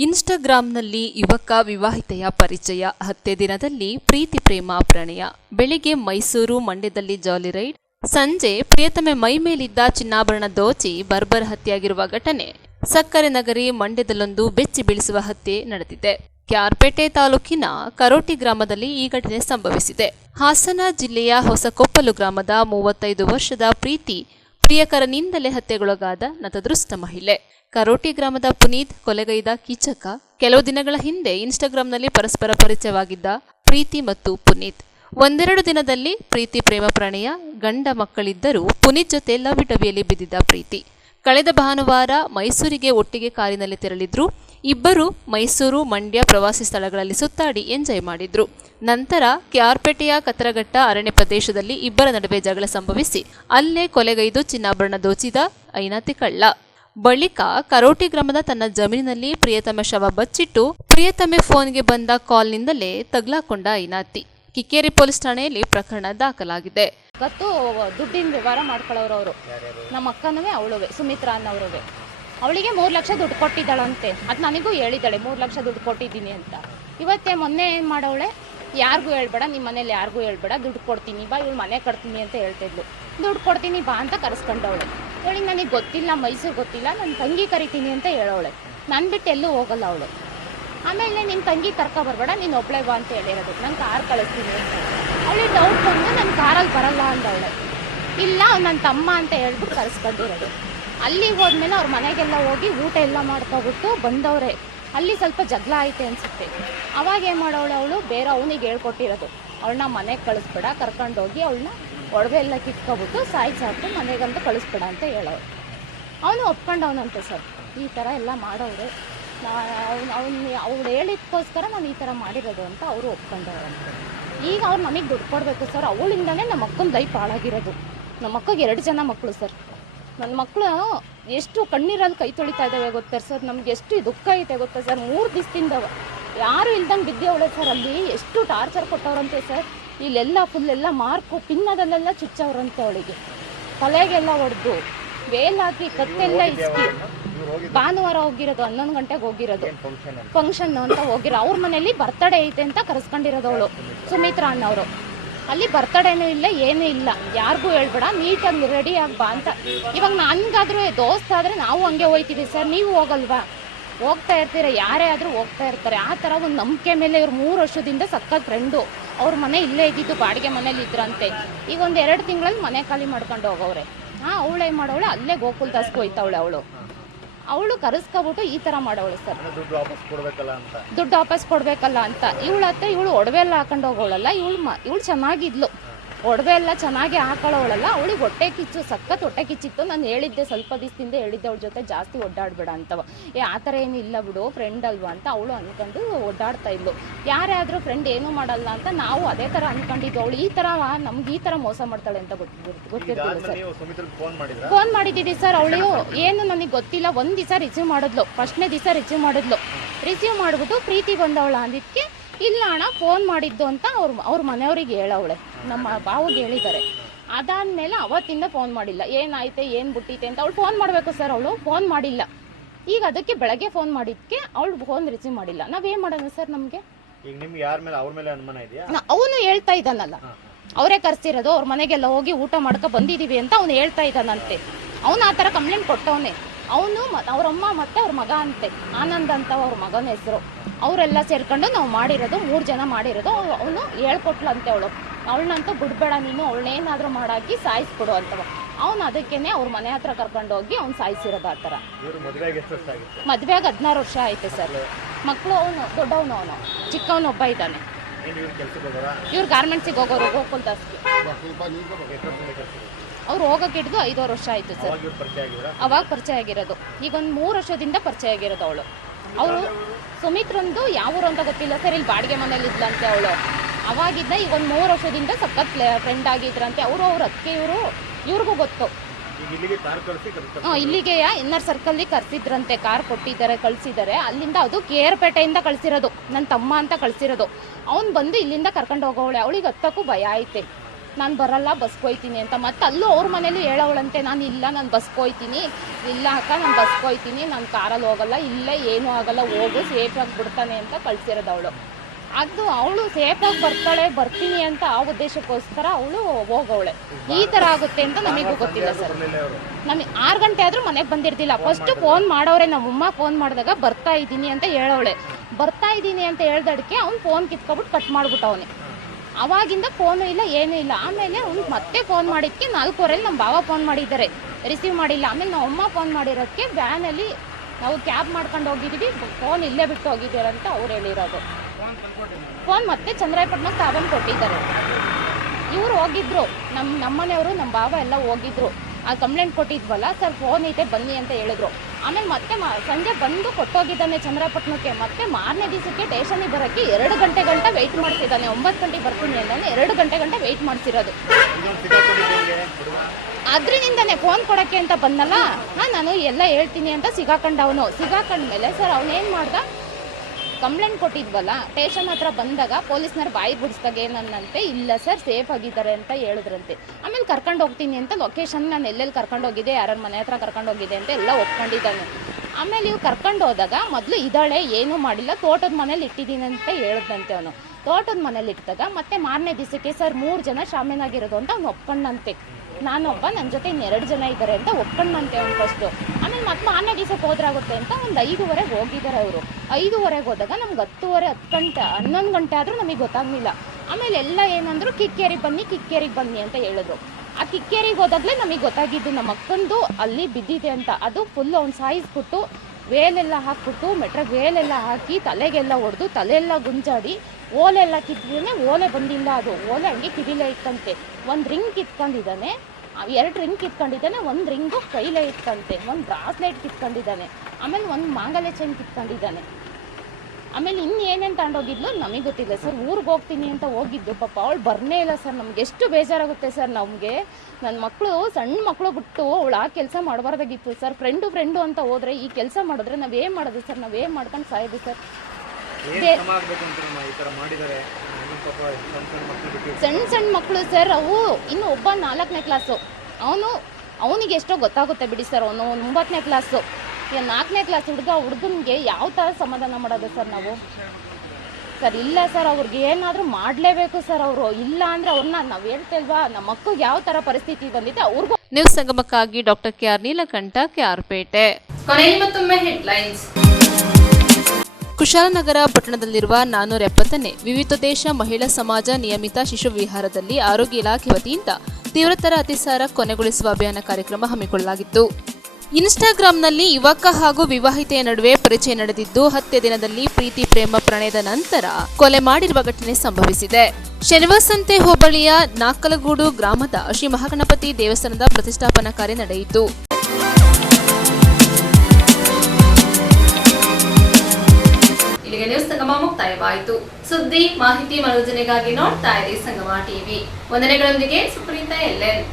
ಇನ್ಸ್ಟಾಗ್ರಾಂನಲ್ಲಿ ಯುವಕ ವಿವಾಹಿತೆಯ ಪರಿಚಯ, 10 ದಿನದಲ್ಲಿ ಪ್ರೀತಿ ಪ್ರೇಮ ಪ್ರಣಯ. ಬೆಳಿಗ್ಗೆ ಮೈಸೂರು ಮಂಡ್ಯದಲ್ಲಿ ಜಾಲಿ ರೈಡ್, ಸಂಜೆ ಪ್ರಿಯತಮೆ ಮೈ ಮೇಲಿದ್ದ ಚಿನ್ನಾಭರಣ ದೋಚಿ ಬರ್ಬರ್ ಹತ್ಯೆಯಾಗಿರುವ ಘಟನೆ ಸಕ್ಕರೆ ನಗರಿ ಮಂಡ್ಯದಲ್ಲೊಂದು ಬೆಚ್ಚಿ ಬೀಳಿಸುವ ಹತ್ಯೆ ನಡೆದಿದೆ. ಕೆಆರ್ಪೇಟೆ ತಾಲೂಕಿನ ಕರೋಟಿ ಗ್ರಾಮದಲ್ಲಿ ಈ ಘಟನೆ ಸಂಭವಿಸಿದೆ. ಹಾಸನ ಜಿಲ್ಲೆಯ ಹೊಸಕೊಪ್ಪಲು ಗ್ರಾಮದ 35 ವರ್ಷದ ಪ್ರೀತಿ ಪ್ರಿಯಕರನಿಂದಲೇ ಹತ್ಯೆಗೊಳಗಾದ ನತದೃಷ್ಟ ಮಹಿಳೆ. ಕರೋಟಿ ಗ್ರಾಮದ ಪುನೀತ್ ಕೊಲೆಗೈದ ಕೀಚಕ. ಕೆಲವು ದಿನಗಳ ಹಿಂದೆ ಇನ್ಸ್ಟಾಗ್ರಾಂನಲ್ಲಿ ಪರಸ್ಪರ ಪರಿಚಯವಾಗಿದ್ದ ಪ್ರೀತಿ ಮತ್ತು ಪುನೀತ್. ಒಂದೆರಡು ದಿನದಲ್ಲಿ ಪ್ರೀತಿ ಪ್ರೇಮ ಪ್ರಣಯ, ಗಂಡ ಮಕ್ಕಳಿದ್ದರೂ ಪುನೀತ್ ಜೊತೆ ಲವಿಡವಿಯಲ್ಲಿ ಬಿದ್ದಿದ್ದ ಪ್ರೀತಿ. ಕಳೆದ ಭಾನುವಾರ ಮೈಸೂರಿಗೆ ಒಟ್ಟಿಗೆ ಕಾರಿನಲ್ಲಿ ತೆರಳಿದ್ರು. ಇಬ್ಬರು ಮೈಸೂರು ಮಂಡ್ಯ ಪ್ರವಾಸಿ ಸ್ಥಳಗಳಲ್ಲಿ ಸುತ್ತಾಡಿ ಎಂಜಾಯ್ ಮಾಡಿದ್ರು. ನಂತರ ಕೆಆರ್ಪೇಟೆಯ ಕತ್ತರಘಟ್ಟ ಅರಣ್ಯ ಪ್ರದೇಶದಲ್ಲಿ ಇಬ್ಬರ ನಡುವೆ ಜಗಳ ಸಂಭವಿಸಿ ಅಲ್ಲೇ ಕೊಲೆಗೈದು ಚಿನ್ನಾಭರಣ ದೋಚಿದ ಐನಾತಿ ಕಳ್ಳ. ಬಳಿಕ ಕರೋಟಿ ಗ್ರಾಮದ ತನ್ನ ಜಮೀನಿನಲ್ಲಿ ಪ್ರಿಯತಮ ಶವ ಬಚ್ಚಿಟ್ಟು ಪ್ರಿಯತಮೆ ಫೋನ್ಗೆ ಬಂದ ಕಾಲ್ನಿಂದಲೇ ತಗ್ಲಾಕೊಂಡ ಐನಾತಿ. ಕಿಕ್ಕೇರಿ ಪೊಲೀಸ್ ಠಾಣೆಯಲ್ಲಿ ಪ್ರಕರಣ ದಾಖಲಾಗಿದೆ. ಇವತ್ತು ದುಡ್ಡಿನ ವ್ಯವಹಾರ ಮಾಡ್ಕೊಳ್ಳೋರು ಅವರು. ನಮ್ಮ ಅಕ್ಕನವೇ ಅವಳುವೆ, ಸುಮಿತ್ರಾ ಅನ್ನೋರುವೆ. ಅವಳಿಗೆ 3 ಲಕ್ಷ ದುಡ್ಡು ಕೊಟ್ಟಿದ್ದಾಳಂತೆ. ಅದು ನನಗೂ ಹೇಳಿದ್ದಾಳೆ 3 ಲಕ್ಷ ದುಡ್ಡು ಕೊಟ್ಟಿದ್ದೀನಿ ಅಂತ. ಇವತ್ತೇ ಮೊನ್ನೆ ಏನು ಮಾಡೋಳೆ, ಯಾರಿಗೂ ಹೇಳ್ಬೇಡ, ನಿಮ್ಮ ಮನೇಲಿ ಯಾರಿಗೂ ಹೇಳ್ಬೇಡ, ದುಡ್ಡು ಕೊಡ್ತೀನಿ ಬಾ, ಇವಳು ಮನೆ ಕಟ್ತೀನಿ ಅಂತ ಹೇಳ್ತಿದ್ಲು. ದುಡ್ಡು ಕೊಡ್ತೀನಿ ಬಾ ಅಂತ ಕರೆಸ್ಕೊಂಡವಳೆ. ಅವಳಿಗೆ ನನಗೆ ಗೊತ್ತಿಲ್ಲ, ಮೈಸೂರು ಗೊತ್ತಿಲ್ಲ, ನನ್ನ ತಂಗಿ ಕರಿತೀನಿ ಅಂತ ಹೇಳೋಳೆ. ನಾನು ಬಿಟ್ಟು ಎಲ್ಲೂ ಹೋಗಲ್ಲ ಅವಳು. ಆಮೇಲೆ ನಿನ್ನ ತಂಗಿ ಕರ್ಕೊ ಬರಬೇಡ, ನೀನು ಒಬ್ಳೆ ಬಾ ಅಂತ ಹೇಳಿರೋದು. ನಾನು ಕಾರ್ ಕಳಿಸ್ತೀನಿ ಅಂತ. ಅವಳಿಗೆ ಡೌಟ್ ಬಂದು ನನ್ನ ಕಾರಲ್ಲಿ ಬರಲ್ಲ ಅಂದವಳೆ. ಇಲ್ಲ ನನ್ನ ತಮ್ಮ ಅಂತ ಹೇಳ್ಬಿಟ್ಟು ಕರೆಸ್ಕೊಂಡಿರೋದು. ಅಲ್ಲಿಗೆ ಹೋದ್ಮೇಲೆ ಅವ್ರ ಮನೆಗೆಲ್ಲ ಹೋಗಿ ಊಟ ಎಲ್ಲ ಮಾಡ್ಕೊಬಿಟ್ಟು ಬಂದವ್ರೆ. ಅಲ್ಲಿ ಸ್ವಲ್ಪ ಜಗಳ ಐತೆ ಅನಿಸುತ್ತೆ. ಅವಾಗ ಏನು ಮಾಡೋಳು, ಅವಳು ಬೇರೆ ಅವನಿಗೆ ಹೇಳ್ಕೊಟ್ಟಿರೋದು, ಅವಳನ್ನ ಮನೆಗೆ ಕಳಿಸ್ಬೇಡ, ಕರ್ಕೊಂಡೋಗಿ ಅವಳನ್ನ ಒಡವೆ ಎಲ್ಲ ಕಿತ್ಕೊಬಿಟ್ಟು ಸಾಕು ಮನೆಗಂತ ಕಳಿಸ್ಬೇಡ ಅಂತ ಹೇಳೋರು. ಅವನು ಒಪ್ಕೊಂಡವನಂತೆ ಸರ್. ಈ ಥರ ಎಲ್ಲ ಮಾಡೋರು. ಅವ್ರು ಹೇಳಿದಕ್ಕೋಸ್ಕರ ನಾನು ಈ ಥರ ಮಾಡಿರೋದು ಅಂತ ಅವರು ಒಪ್ಕೊಂಡವ್ರಂತೆ. ಈಗ ಅವ್ರು ನಮಗೆ ದುಡ್ಡು ಕೊಡಬೇಕು ಸರ್. ಅವಳಿಂದನೇ ನಮ್ಮ ಅಕ್ಕನ ಲೈಫ್ ಹಾಳಾಗಿರೋದು. ನಮ್ಮ ಅಕ್ಕಗೆ 2 ಜನ ಮಕ್ಕಳು ಸರ್. ನನ್ನ ಮಕ್ಕಳು ಎಷ್ಟು ಕಣ್ಣೀರಲ್ಲಿ ಕೈ ತೊಳಿತಾ ಇದ್ದಾವೆ ಗೊತ್ತಾ ಸರ್. ನಮ್ಗೆ ಎಷ್ಟು ದುಃಖ ಐತೆ ಗೊತ್ತಾ ಸರ್. 3 ದಿವಸದಿಂದ ಯಾರು ಇಲ್ದಂಗೆ ಬಿದ್ದವಳೆ ಸರ್. ಅಲ್ಲಿ ಎಷ್ಟು ಟಾರ್ಚರ್ ಕೊಟ್ಟವ್ರಂತೆ ಸರ್. ಇಲ್ಲೆಲ್ಲ ಫುಲ್ಲೆಲ್ಲ ಮಾರ್ಕು ಪಿನ್ನದಲ್ಲೆಲ್ಲ ಚುಚ್ಚವ್ರಂತೆ. ಅವಳಿಗೆ ತಲೆಗೆಲ್ಲ ಹೊಡೆದು ವೇಲಾಕಿ ಕತ್ತೆಲ್ಲ ಇಸ್ಕಿ. ಭಾನುವಾರ ಹೋಗಿರೋದು, 11 ಗಂಟೆಗೆ ಹೋಗಿರೋದು ಫಂಕ್ಷನ್ ಅಂತ ಹೋಗಿರೋ. ಅವ್ರ ಮನೇಲಿ ಬರ್ತಡೇ ಐತೆ ಅಂತ ಕರೆಸ್ಕೊಂಡಿರೋದು ಅವಳು, ಸುಮಿತ್ರಾ ಅನ್ನೋರು. ಅಲ್ಲಿ ಬರ್ತಡೇನೂ ಇಲ್ಲ, ಏನೂ ಇಲ್ಲ, ಯಾರಿಗೂ ಹೇಳ್ಬೇಡ, ನೀಟಾಗಿ ರೆಡಿ ಆಗ್ಬಾ ಅಂತ. ಇವಾಗ ನನಗಾದ್ರೂ ದೋಸ್ತ ಆದರೆ ನಾವು ಹಂಗೆ ಹೋಗ್ತೀವಿ ಸರ್. ನೀವು ಹೋಗಲ್ವಾ? ಹೋಗ್ತಾ ಇರ್ತೀರ, ಯಾರೇ ಆದರೂ ಹೋಗ್ತಾ ಇರ್ತಾರೆ. ಆ ಥರ ಒಂದು ನಂಬಿಕೆ ಮೇಲೆ ಇವ್ರು 3 ವರ್ಷದಿಂದ ಸಕ್ಕತ್ ಫ್ರೆಂಡು. ಅವ್ರ ಮನೆ ಇಲ್ಲೇ ಇದ್ದಿದ್ದು, ಬಾಡಿಗೆ ಮನೇಲಿ ಇದ್ರಂತೆ. ಈಗ ಒಂದು 2 ತಿಂಗಳಲ್ಲಿ ಮನೆ ಖಾಲಿ ಮಾಡ್ಕೊಂಡು ಹೋಗವ್ರೆ. ಅವಳೇ ಮಾಡೋಳೆ, ಅಲ್ಲೇ ಗೋಕುಲ್ ದಾಸ್ಗೆ ಹೋಯ್ತಾವಳೆ ಅವಳು ಕರೆಸ್ಕೊಬಿಟ್ಟು ಈ ಥರ ಮಾಡೋಳು ಸರ್. ದುಡ್ಡು ವಾಪಸ್ ಕೊಡ್ಬೇಕಲ್ಲ ಅಂತ ಇವಳು ಒಡವೆ ಎಲ್ಲ ಹಾಕೊಂಡು ಹೋಗೋಳಲ್ಲ. ಇವಳು ಚೆನ್ನಾಗಿದ್ಲು, ಒಡವೆ ಎಲ್ಲ ಚೆನ್ನಾಗಿ ಹಾಕೊಳ್ಳೋಳಲ್ಲ, ಅವಳಿಗೆ ಹೊಟ್ಟೆ ಕಿಚ್ಚು, ಸಖತ್ ಹೊಟ್ಟೆ ಕಿಚ್ಚಿತ್ತು. ನಾನು ಹೇಳಿದ್ದೆ, ಸ್ವಲ್ಪ ದಿವಸದಿಂದ ಹೇಳಿದ್ದೆ ಅವಳ ಜೊತೆ ಜಾಸ್ತಿ ಒಡ್ಡಾಡಬೇಡ ಅಂತವ. ಆ ಥರ ಏನು ಇಲ್ಲ ಬಿಡು, ಫ್ರೆಂಡ್ ಅಲ್ವಾ ಅಂತ ಅವಳು ಅಂದ್ಕೊಂಡು ಒಡ್ಡಾಡ್ತಾ ಇದ್ಲು. ಯಾರೇ ಆದರೂ ಫ್ರೆಂಡ್ ಏನೂ ಮಾಡಲ್ಲ ಅಂತ ನಾವು ಅದೇ ಥರ ಅಂದ್ಕೊಂಡಿದ್ದು. ಅವಳು ಈ ಥರ ನಮ್ಗೆ ಈ ಥರ ಮೋಸ ಮಾಡ್ತಾಳೆ ಅಂತ ಗೊತ್ತಿರ್ತಿಲ್ಲ ಸರ್. ಫೋನ್ ಮಾಡಿದ್ದೀವಿ ಸರ್. ಅವಳು ಏನು ನನಗೆ ಗೊತ್ತಿಲ್ಲ, ಒಂದು ದಿವಸ ರಿಸೀವ್ ಮಾಡಿದ್ಲು, ಫಸ್ಟ್ನೇ ದಿವಸ ರಿಸೀವ್ ಮಾಡಿದ್ಲು. ರಿಸೀವ್ ಮಾಡಿಬಿಟ್ಟು ಪ್ರೀತಿ ಬಂದವಳ ಅಂದಿದ್ದಕ್ಕೆ ಇಲ್ಲ ಅಣ್ಣ ಫೋನ್ ಮಾಡಿದ್ದು ಅಂತ ಅವ್ರ ಮನೆಯವ್ರಿಗೆ ಹೇಳವಳೆ, ನಮ್ಮ ಬಾವಿಗೆ ಹೇಳಿದ್ದಾರೆ. ಅದಾದಮೇಲೆ ಅವತ್ತಿಂದ ಫೋನ್ ಮಾಡಿಲ್ಲ. ಏನಾಯ್ತೆ ಏನು ಬಿಟ್ಟಿತೆ ಅಂತ ಅವಳು ಫೋನ್ ಮಾಡಬೇಕು ಸರ್, ಅವಳು ಫೋನ್ ಮಾಡಿಲ್ಲ. ಈಗ ಅದಕ್ಕೆ ಬೆಳಗ್ಗೆ ಫೋನ್ ಮಾಡಿದ್ದಕ್ಕೆ ಅವಳು ಫೋನ್ ರಿಸೀವ್ ಮಾಡಿಲ್ಲ. ನಾವೇನು ಮಾಡೋಣ ಸರ್? ನಮಗೆ ಈಗ ನಿಮ್ಗೆ ಯಾರ ಮೇಲೆ, ಅವ್ರ ಮೇಲೆ ಅನುಮಾನ ಇದೆಯಾ? ಅವನು ಹೇಳ್ತಾ ಇದ್ದಾನಲ್ಲ, ಅವರೇ ಕರ್ಸಿರೋದು, ಅವ್ರ ಮನೆಗೆಲ್ಲ ಹೋಗಿ ಊಟ ಮಾಡ್ಕೊ ಬಂದಿದ್ದೀವಿ ಅಂತ ಅವ್ನು ಹೇಳ್ತಾ ಇದ್ದಾನಂತೆ. ಅವನು ಆ ಥರ ಕಂಪ್ಲೇಂಟ್ ಕೊಟ್ಟವನೇ. ಅವನು ಅವರಮ್ಮ ಮತ್ತು ಅವ್ರ ಮಗ ಅಂತೆ, ಆನಂದ್ ಅಂತ ಅವ್ರ ಮಗನ ಹೆಸರು. ಅವರೆಲ್ಲ ಸೇರ್ಕೊಂಡು ನಾವು ಮಾಡಿರೋದು, 3 ಜನ ಮಾಡಿರೋದು. ಅವನು ಹೇಳ್ಕೊಟ್ಲಂತೆ ಅವಳನ್ನಂತೂ ಬಿಡ್ಬೇಡ ನೀನು, ಅವಳನ್ನೇನಾದರೂ ಮಾಡಾಕಿ ಸಾಯಿಸ್ಬಿಡು ಅಂತವ. ಅವನು ಅದಕ್ಕೇನೆ ಅವ್ರ ಮನೆ ಹತ್ರ ಕರ್ಕೊಂಡು ಹೋಗಿ ಅವ್ನು ಸಾಯಿಸಿರೋದು. ಆ ಥರ ಮದುವೆಗೆ 16 ವರ್ಷ ಆಯ್ತು ಸರ್. ಮಕ್ಕಳು ಅವನು ದೊಡ್ಡವನು, ಅವನು ಚಿಕ್ಕವನೊಬ್ಬ ಇದ್ದಾನೆ. ಇವ್ರು ಗಾರ್ಮೆಂಟ್ಸಿಗೆ ಹೋಗೋರು, ಗೋಕುಲ್ ದಾಸ್ಗೆ. ಅವ್ರು ಹೋಗೋಕೆ ಹಿಡಿದು 5 ವರ್ಷ ಆಯಿತು ಸರ್. ಅವಾಗ ಪರಿಚಯ ಆಗಿರೋದು. ಈಗ ಒಂದು 3 ವರ್ಷದಿಂದ ಪರಿಚಯ ಆಗಿರೋದು ಅವಳು. ಸುಮಿತ್ರಂದು ಯಾವ ಊರು ಅಂತ ಗೊತ್ತಿಲ್ಲ ಸರ್, ಇಲ್ಲಿ ಬಾಡಿಗೆ ಮನೇಲಿ ಇದ್ಲಂತೆ ಅವಳು. ಅವಾಗಿದ್ದ ಈಗ ಒಂದು 3 ವರ್ಷದಿಂದ ಸಖತ್ ಫ್ರೆಂಡ್ ಆಗಿದ್ರಂತೆ ಅವರು. ಅವ್ರ ಅದಕ್ಕೆ ಇವ್ರಿಗೂ ಗೊತ್ತು. ಇಲ್ಲಿಗೆ ಇನ್ನರ್ ಸರ್ಕಲ್ ಕರ್ಸಿದ್ರಂತೆ, ಕಾರ್ ಕೊಟ್ಟಿದ್ದಾರೆ, ಕಳ್ಸಿದ್ದಾರೆ. ಅಲ್ಲಿಂದ ಅದು ಕೇರ್ಪೇಟೆಯಿಂದ ಕಳ್ಸಿರೋದು, ನನ್ನ ತಮ್ಮ ಅಂತ ಕಳ್ಸಿರೋದು. ಅವ್ನು ಬಂದು ಇಲ್ಲಿಂದ ಕರ್ಕೊಂಡು ಹೋಗೋವಳೆ. ಅವಳಿಗೆ ಹತ್ತಕ್ಕೂ ಭಯ ಐತೆ, ನಾನು ಬರಲ್ಲ ಬಸ್ಕೊಯ್ತೀನಿ ಅಂತ. ಮತ್ತು ಅಲ್ಲೂ ಅವ್ರ ಮನೇಲಿ ಹೇಳೋವಳಂತೆ, ನಾನು ಇಲ್ಲ, ನಾನು ಬಸ್ಕೊಯ್ತೀನಿ. ಇಲ್ಲ ಅಕ್ಕ, ನಾನು ಬಸ್ಕೊಯ್ತೀನಿ, ನಾನು ಕಾರಲ್ಲಿ ಹೋಗಲ್ಲ, ಇಲ್ಲ ಏನೂ ಆಗಲ್ಲ, ಹೋಗು, ಸೇಫಾಗಿ ಬಿಡ್ತಾನೆ ಅಂತ ಕಳ್ಸಿರೋದು ಅವಳು. ಅದು ಅವಳು ಸೇಫಾಗಿ ಬರ್ತೀನಿ ಅಂತ ಆ ಉದ್ದೇಶಕ್ಕೋಸ್ಕರ ಅವಳು ಹೋಗೋವಳೆ. ಈ ಥರ ಆಗುತ್ತೆ ಅಂತ ನಮಗೂ ಗೊತ್ತಿಲ್ಲ ಸರ್. ನಮಗೆ 6 ಗಂಟೆ ಆದರೂ ಮನೆಗೆ ಬಂದಿರ್ತಿಲ್ಲ. ಫಸ್ಟ್ ಫೋನ್ ಮಾಡೋರೆ, ನಮ್ಮಮ್ಮ ಫೋನ್ ಮಾಡಿದಾಗ ಬರ್ತಾ ಇದ್ದೀನಿ ಅಂತ ಹೇಳೋಳೆ. ಬರ್ತಾ ಇದ್ದೀನಿ ಅಂತ ಹೇಳ್ದಕ್ಕೆ ಅವ್ನು ಫೋನ್ ಕಿತ್ಕೊಬಿಟ್ಟು ಕಟ್ ಮಾಡ್ಬಿಟ್ಟವನೆ. ಅವಾಗಿಂದ ಫೋನು ಇಲ್ಲ, ಏನೂ ಇಲ್ಲ. ಆಮೇಲೆ ಅವ್ನು ಮತ್ತೆ ಫೋನ್ ಮಾಡಿದ್ದಕ್ಕೆ 4:15 ನಮ್ಮ ಬಾವ ಫೋನ್ ಮಾಡಿದ್ದಾರೆ, ರಿಸೀವ್ ಮಾಡಿಲ್ಲ. ಆಮೇಲೆ ನಾವು ಅಮ್ಮ ಫೋನ್ ಮಾಡಿರೋದಕ್ಕೆ ವ್ಯಾನಲ್ಲಿ ನಾವು ಕ್ಯಾಬ್ ಮಾಡ್ಕೊಂಡು ಹೋಗಿದ್ದೀವಿ, ಫೋನ್ ಇಲ್ಲೇ ಬಿಟ್ಟು ಹೋಗಿದ್ದಾರೆ ಅಂತ ಅವ್ರು ಹೇಳಿರೋದು. ಫೋನ್ ಮತ್ತೆ ಚಂದ್ರಾಯಪಟ್ಟಣಕ್ಕೆ ತಗೊಂಡು ಕೊಟ್ಟಿದ್ದಾರೆ. ಇವರು ಹೋಗಿದ್ರು, ನಮ್ಮನೆಯವರು, ನಮ್ಮ ಬಾವ ಎಲ್ಲ ಹೋಗಿದ್ರು. ಆ ಕಂಪ್ಲೇಂಟ್ ಕೊಟ್ಟಿದ್ವಲ್ಲ ಸರ್, ಫೋನ್ ಐತೆ ಬನ್ನಿ ಅಂತ ಹೇಳಿದ್ರು. ಆಮೇಲೆ ಮತ್ತೆ ಸಂಜೆ ಬಂದು ಕೊಟ್ಟೋಗಿದ್ದಾನೆ ಚಂದ್ರಾಯಪಟ್ಟಣಕ್ಕೆ. ಮತ್ತೆ ಮಾರನೇ ದಿವಸಕ್ಕೆ ಸ್ಟೇಷನಿಗೆ ಬರೋಕ್ಕೆ 2 ಗಂಟೆ ವೆಯ್ಟ್ ಮಾಡ್ತಿದ್ದಾನೆ. 9 ಗಂಟೆಗೆ ಬರ್ತೀನಿ ಅಂತಾನೆ 2 ಗಂಟೆ ವೆಯ್ಟ್ ಮಾಡ್ತಿರೋದು. ಅದ್ರಿಂದನೇ ಫೋನ್ ಕೊಡೋಕ್ಕೆ ಅಂತ ಬಂದಲ್ಲ, ನಾನು ಎಲ್ಲ ಹೇಳ್ತೀನಿ ಅಂತ ಸಿಗಾಕೊಂಡ್ಮೇಲೆ ಸರ್ ಅವನೇನು ಮಾಡ್ದ, ಕಂಪ್ಲೇಂಟ್ ಕೊಟ್ಟಿದ್ವಲ್ಲ ಸ್ಟೇಷನ್ ಹತ್ರ ಬಂದಾಗ ಪೊಲೀಸ್ನವ್ರು ಬಾಯಿ ಬಿಡಿಸ್ದಾಗ ಏನನ್ನಂತೆ, ಇಲ್ಲ ಸರ್ ಸೇಫ್ ಆಗಿದ್ದಾರೆ ಅಂತ ಹೇಳಿದ್ರಂತೆ. ಆಮೇಲೆ ಕರ್ಕೊಂಡು ಹೋಗ್ತೀನಿ ಅಂತ ಲೊಕೇಶನ್ ನಾನು ಎಲ್ಲೆಲ್ಲಿ ಕರ್ಕೊಂಡು ಹೋಗಿದ್ದೆ, ಯಾರ ಮನೆ ಹತ್ರ ಕರ್ಕೊಂಡು ಹೋಗಿದೆ ಅಂತ ಎಲ್ಲ ಒಪ್ಕೊಂಡಿದ್ದಾನೆ. ಆಮೇಲೆ ಇವು ಕರ್ಕೊಂಡು ಹೋದಾಗ ಮೊದಲು ಇದ್ದಾಳೆ, ಏನೂ ಮಾಡಿಲ್ಲ, ತೋಟದ ಮನೇಲಿ ಇಟ್ಟಿದ್ದೀನಿ ಅಂತ ಹೇಳಿದಂತೆ ಅವನು. ತೋಟದ ಮನೇಲಿ ಇಟ್ಟಾಗ ಮತ್ತೆ ಮಾರನೇ ದಿವಸಕ್ಕೆ ಸರ್ 3 ಜನ ಶಾಮೀನಾಗಿರೋದು ಅಂತ ಅವ್ನು ಒಪ್ಕೊಂಡಂತೆ. ನಾನೊಬ್ಬ, ನನ್ನ ಜೊತೆ 2 ಜನ ಇದ್ದಾರೆ ಅಂತ ಒಪ್ಕೊಂಡಂತೆ ಅವ್ನು ಫಸ್ಟು. ಆಮೇಲೆ ಮತ್ತೆ ಮಾರನೇ ದಿವಸಕ್ಕೆ ಹೋದ್ರಾಗುತ್ತೆ ಅಂತ ಒಂದು 5:15 ಹೋಗಿದ್ದಾರೆ ಅವರು. 5:15 ಹೋದಾಗ ನಮ್ಗೆ 10:30, 10 ಗಂಟೆ 11 ಗಂಟೆ ಆದರೂ ನಮಗೆ ಗೊತ್ತಾಗಲಿಲ್ಲ. ಆಮೇಲೆ ಎಲ್ಲ ಏನಂದ್ರು ಕಿಕ್ಕೇರಿಗೆ ಬನ್ನಿ ಅಂತ ಹೇಳಿದ್ರು. ಆ ಕಿಕ್ಕೇರಿಗೆ ಹೋದಾಗಲೇ ನಮಗೆ ಗೊತ್ತಾಗಿದ್ದು ನಮ್ಮ ಅಕ್ಕಂದು ಅಲ್ಲಿ ಬಿದ್ದಿದೆ ಅಂತ. ಅದು ಫುಲ್ ಅವ್ನು ಸಾಯಿಸ್ಬಿಟ್ಟು ವೇಲೆಲ್ಲ ಹಾಕ್ಬಿಟ್ಟು ವೇಲೆಲ್ಲ ಹಾಕಿ ತಲೆಗೆಲ್ಲ ಹೊಡೆದು ತಲೆಯೆಲ್ಲ ಗುಂಜಾಡಿ ಓಲೆಲ್ಲ ಕಿತ್ತಿದ್ದಾನೆ. ಓಲೆ ಬಂದಿಲ್ಲ, ಅದು ಓಲೆ ಹಂಗೆ ಕಿವಿಲೇ ಇಕ್ಕಂತೆ. 1 ರಿಂಗ್ ಕಿತ್ಕೊಂಡಿದ್ದಾನೆ, 2 ರಿಂಗ್ ಕಿತ್ಕೊಂಡಿದ್ದಾನೆ, 1 ರಿಂಗು ಕೈಲೇ ಇಟ್ಕಂತೆ, 1 ಬ್ರಾಸ್ಲೆಟ್ ಕಿತ್ಕೊಂಡಿದ್ದಾನೆ, ಆಮೇಲೆ 1 ಮಾಂಗಲ್ಯ ಚೈನ್ ಕಿತ್ಕೊಂಡಿದ್ದಾನೆ. ಆಮೇಲೆ ಇನ್ನೇನೇನು ತಗೊಂಡೋಗಿದ್ಲು ನಮಗೆ ಗೊತ್ತಿಲ್ಲ ಸರ್. ಊರಿಗೆ ಹೋಗ್ತೀನಿ ಅಂತ ಹೋಗಿದ್ದು, ಪಾಪ ಅವಳು ಬರ್ನೇ ಇಲ್ಲ ಸರ್. ನಮ್ಗೆ ಎಷ್ಟು ಬೇಜಾರಾಗುತ್ತೆ ಸರ್. ನಮಗೆ ನನ್ನ ಮಕ್ಕಳು, ಸಣ್ಣ ಮಕ್ಕಳು ಬಿಟ್ಟು ಅವಳು ಆ ಕೆಲಸ ಮಾಡಬಾರ್ದಾಗಿತ್ತು ಸರ್. ಫ್ರೆಂಡು ಅಂತ ಹೋದ್ರೆ ಈ ಕೆಲಸ ಮಾಡಿದ್ರೆ ನಾವೇನು ಮಾಡೋದು ಸರ್? ನಾವೇನು ಮಾಡ್ಕೊಂಡು ಸಾಯೋದು ಸರ್? ಸಣ್ಣ ಮಕ್ಕಳು ಸರ್. ಅವು ಇನ್ನು ಒಬ್ಬ 4ನೇ ಕ್ಲಾಸು, ಅವನಿಗೆ ಎಷ್ಟೋ ಗೊತ್ತಾಗುತ್ತೆ ಬಿಡಿ ಸರ್. ಅವನು 9ನೇ ಕ್ಲಾಸು, 4ನೇ ಕ್ಲಾಸ್ ಹುಡುಗನಿಗೆ ಯಾವ ಥರ ಸಮಾಧಾನ ಮಾಡೋದು ಸರ್ ನಾವು? ಸರ್ ಇಲ್ಲ ಸರ್, ಅವ್ರಿಗೆ ಏನಾದರೂ ಮಾಡಲೇಬೇಕು ಸರ್. ಅವರು ಇಲ್ಲ ಅಂದರೆ ಅವ್ರನ್ನ ನಾವು ಹೇಳ್ತೇಲ್ವಾ, ನಮ್ಮ ಮಕ್ಕಳಿಗೆ ಯಾವ ಥರ ಪರಿಸ್ಥಿತಿ ಬಂದಿದೆ ಅವ್ರಿಗೂ. ನ್ಯೂಸ್ ಸಂಗಮಕ್ಕಾಗಿ doctor KR Neelakanta, KR Pet. ಕೊನೆಯಲ್ಲಿ ಮತ್ತೊಮ್ಮೆ ಹೆಡ್ಲೈನ್ಸ್. ಕುಶಾಲನಗರ ಪಟ್ಟಣದಲ್ಲಿರುವ 470ನೇ ವಿವಿಧೋದ್ದೇಶ ಮಹಿಳಾ ಸಮಾಜ ನಿಯಮಿತ ಶಿಶು ವಿಹಾರದಲ್ಲಿ ಆರೋಗ್ಯ ಇಲಾಖೆ ವತಿಯಿಂದ ತೀವ್ರತರ ಅತಿಸಾರ ಕೊನೆಗೊಳಿಸುವ ಅಭಿಯಾನ ಕಾರ್ಯಕ್ರಮ ಹಮ್ಮಿಕೊಳ್ಳಲಾಗಿತ್ತು. ಇನ್ಸ್ಟಾಗ್ರಾಂನಲ್ಲಿ ಯುವಕ ಹಾಗೂ ವಿವಾಹಿತೆಯ ನಡುವೆ ಪರಿಚಯ ನಡೆದಿದ್ದು ಹತ್ಯೆ ದಿನದಲ್ಲಿ ಪ್ರೀತಿ ಪ್ರೇಮ ಪ್ರಣಯದ ನಂತರ ಕೊಲೆ ಮಾಡಿರುವ ಘಟನೆ ಸಂಭವಿಸಿದೆ. ಶನಿವಾಸಂತೆ ಹೋಬಳಿಯ ನಾಕಲಗೂಡು ಗ್ರಾಮದ ಶ್ರೀ ಮಹಾಗಣಪತಿ ದೇವಸ್ಥಾನದ ಪ್ರತಿಷ್ಠಾಪನಾ ಕಾರ್ಯ ನಡೆಯಿತು. ಇಲ್ಲಿಗೆ ನ್ಯೂಸ್ ಸಂಗಮ ಮುಕ್ತಾಯವಾಯಿತು. ಸುದ್ದಿ, ಮಾಹಿತಿ, ಮನೋರಂಜನೆಗಾಗಿ ನೋಡ್ತಾ ಇರಿ ಸಂಗಮ ಟಿವಿ. ವಂದನೆಗಳೊಂದಿಗೆ ಸುಪ್ರೀತಾ ಎಲ್ಲೆನ್.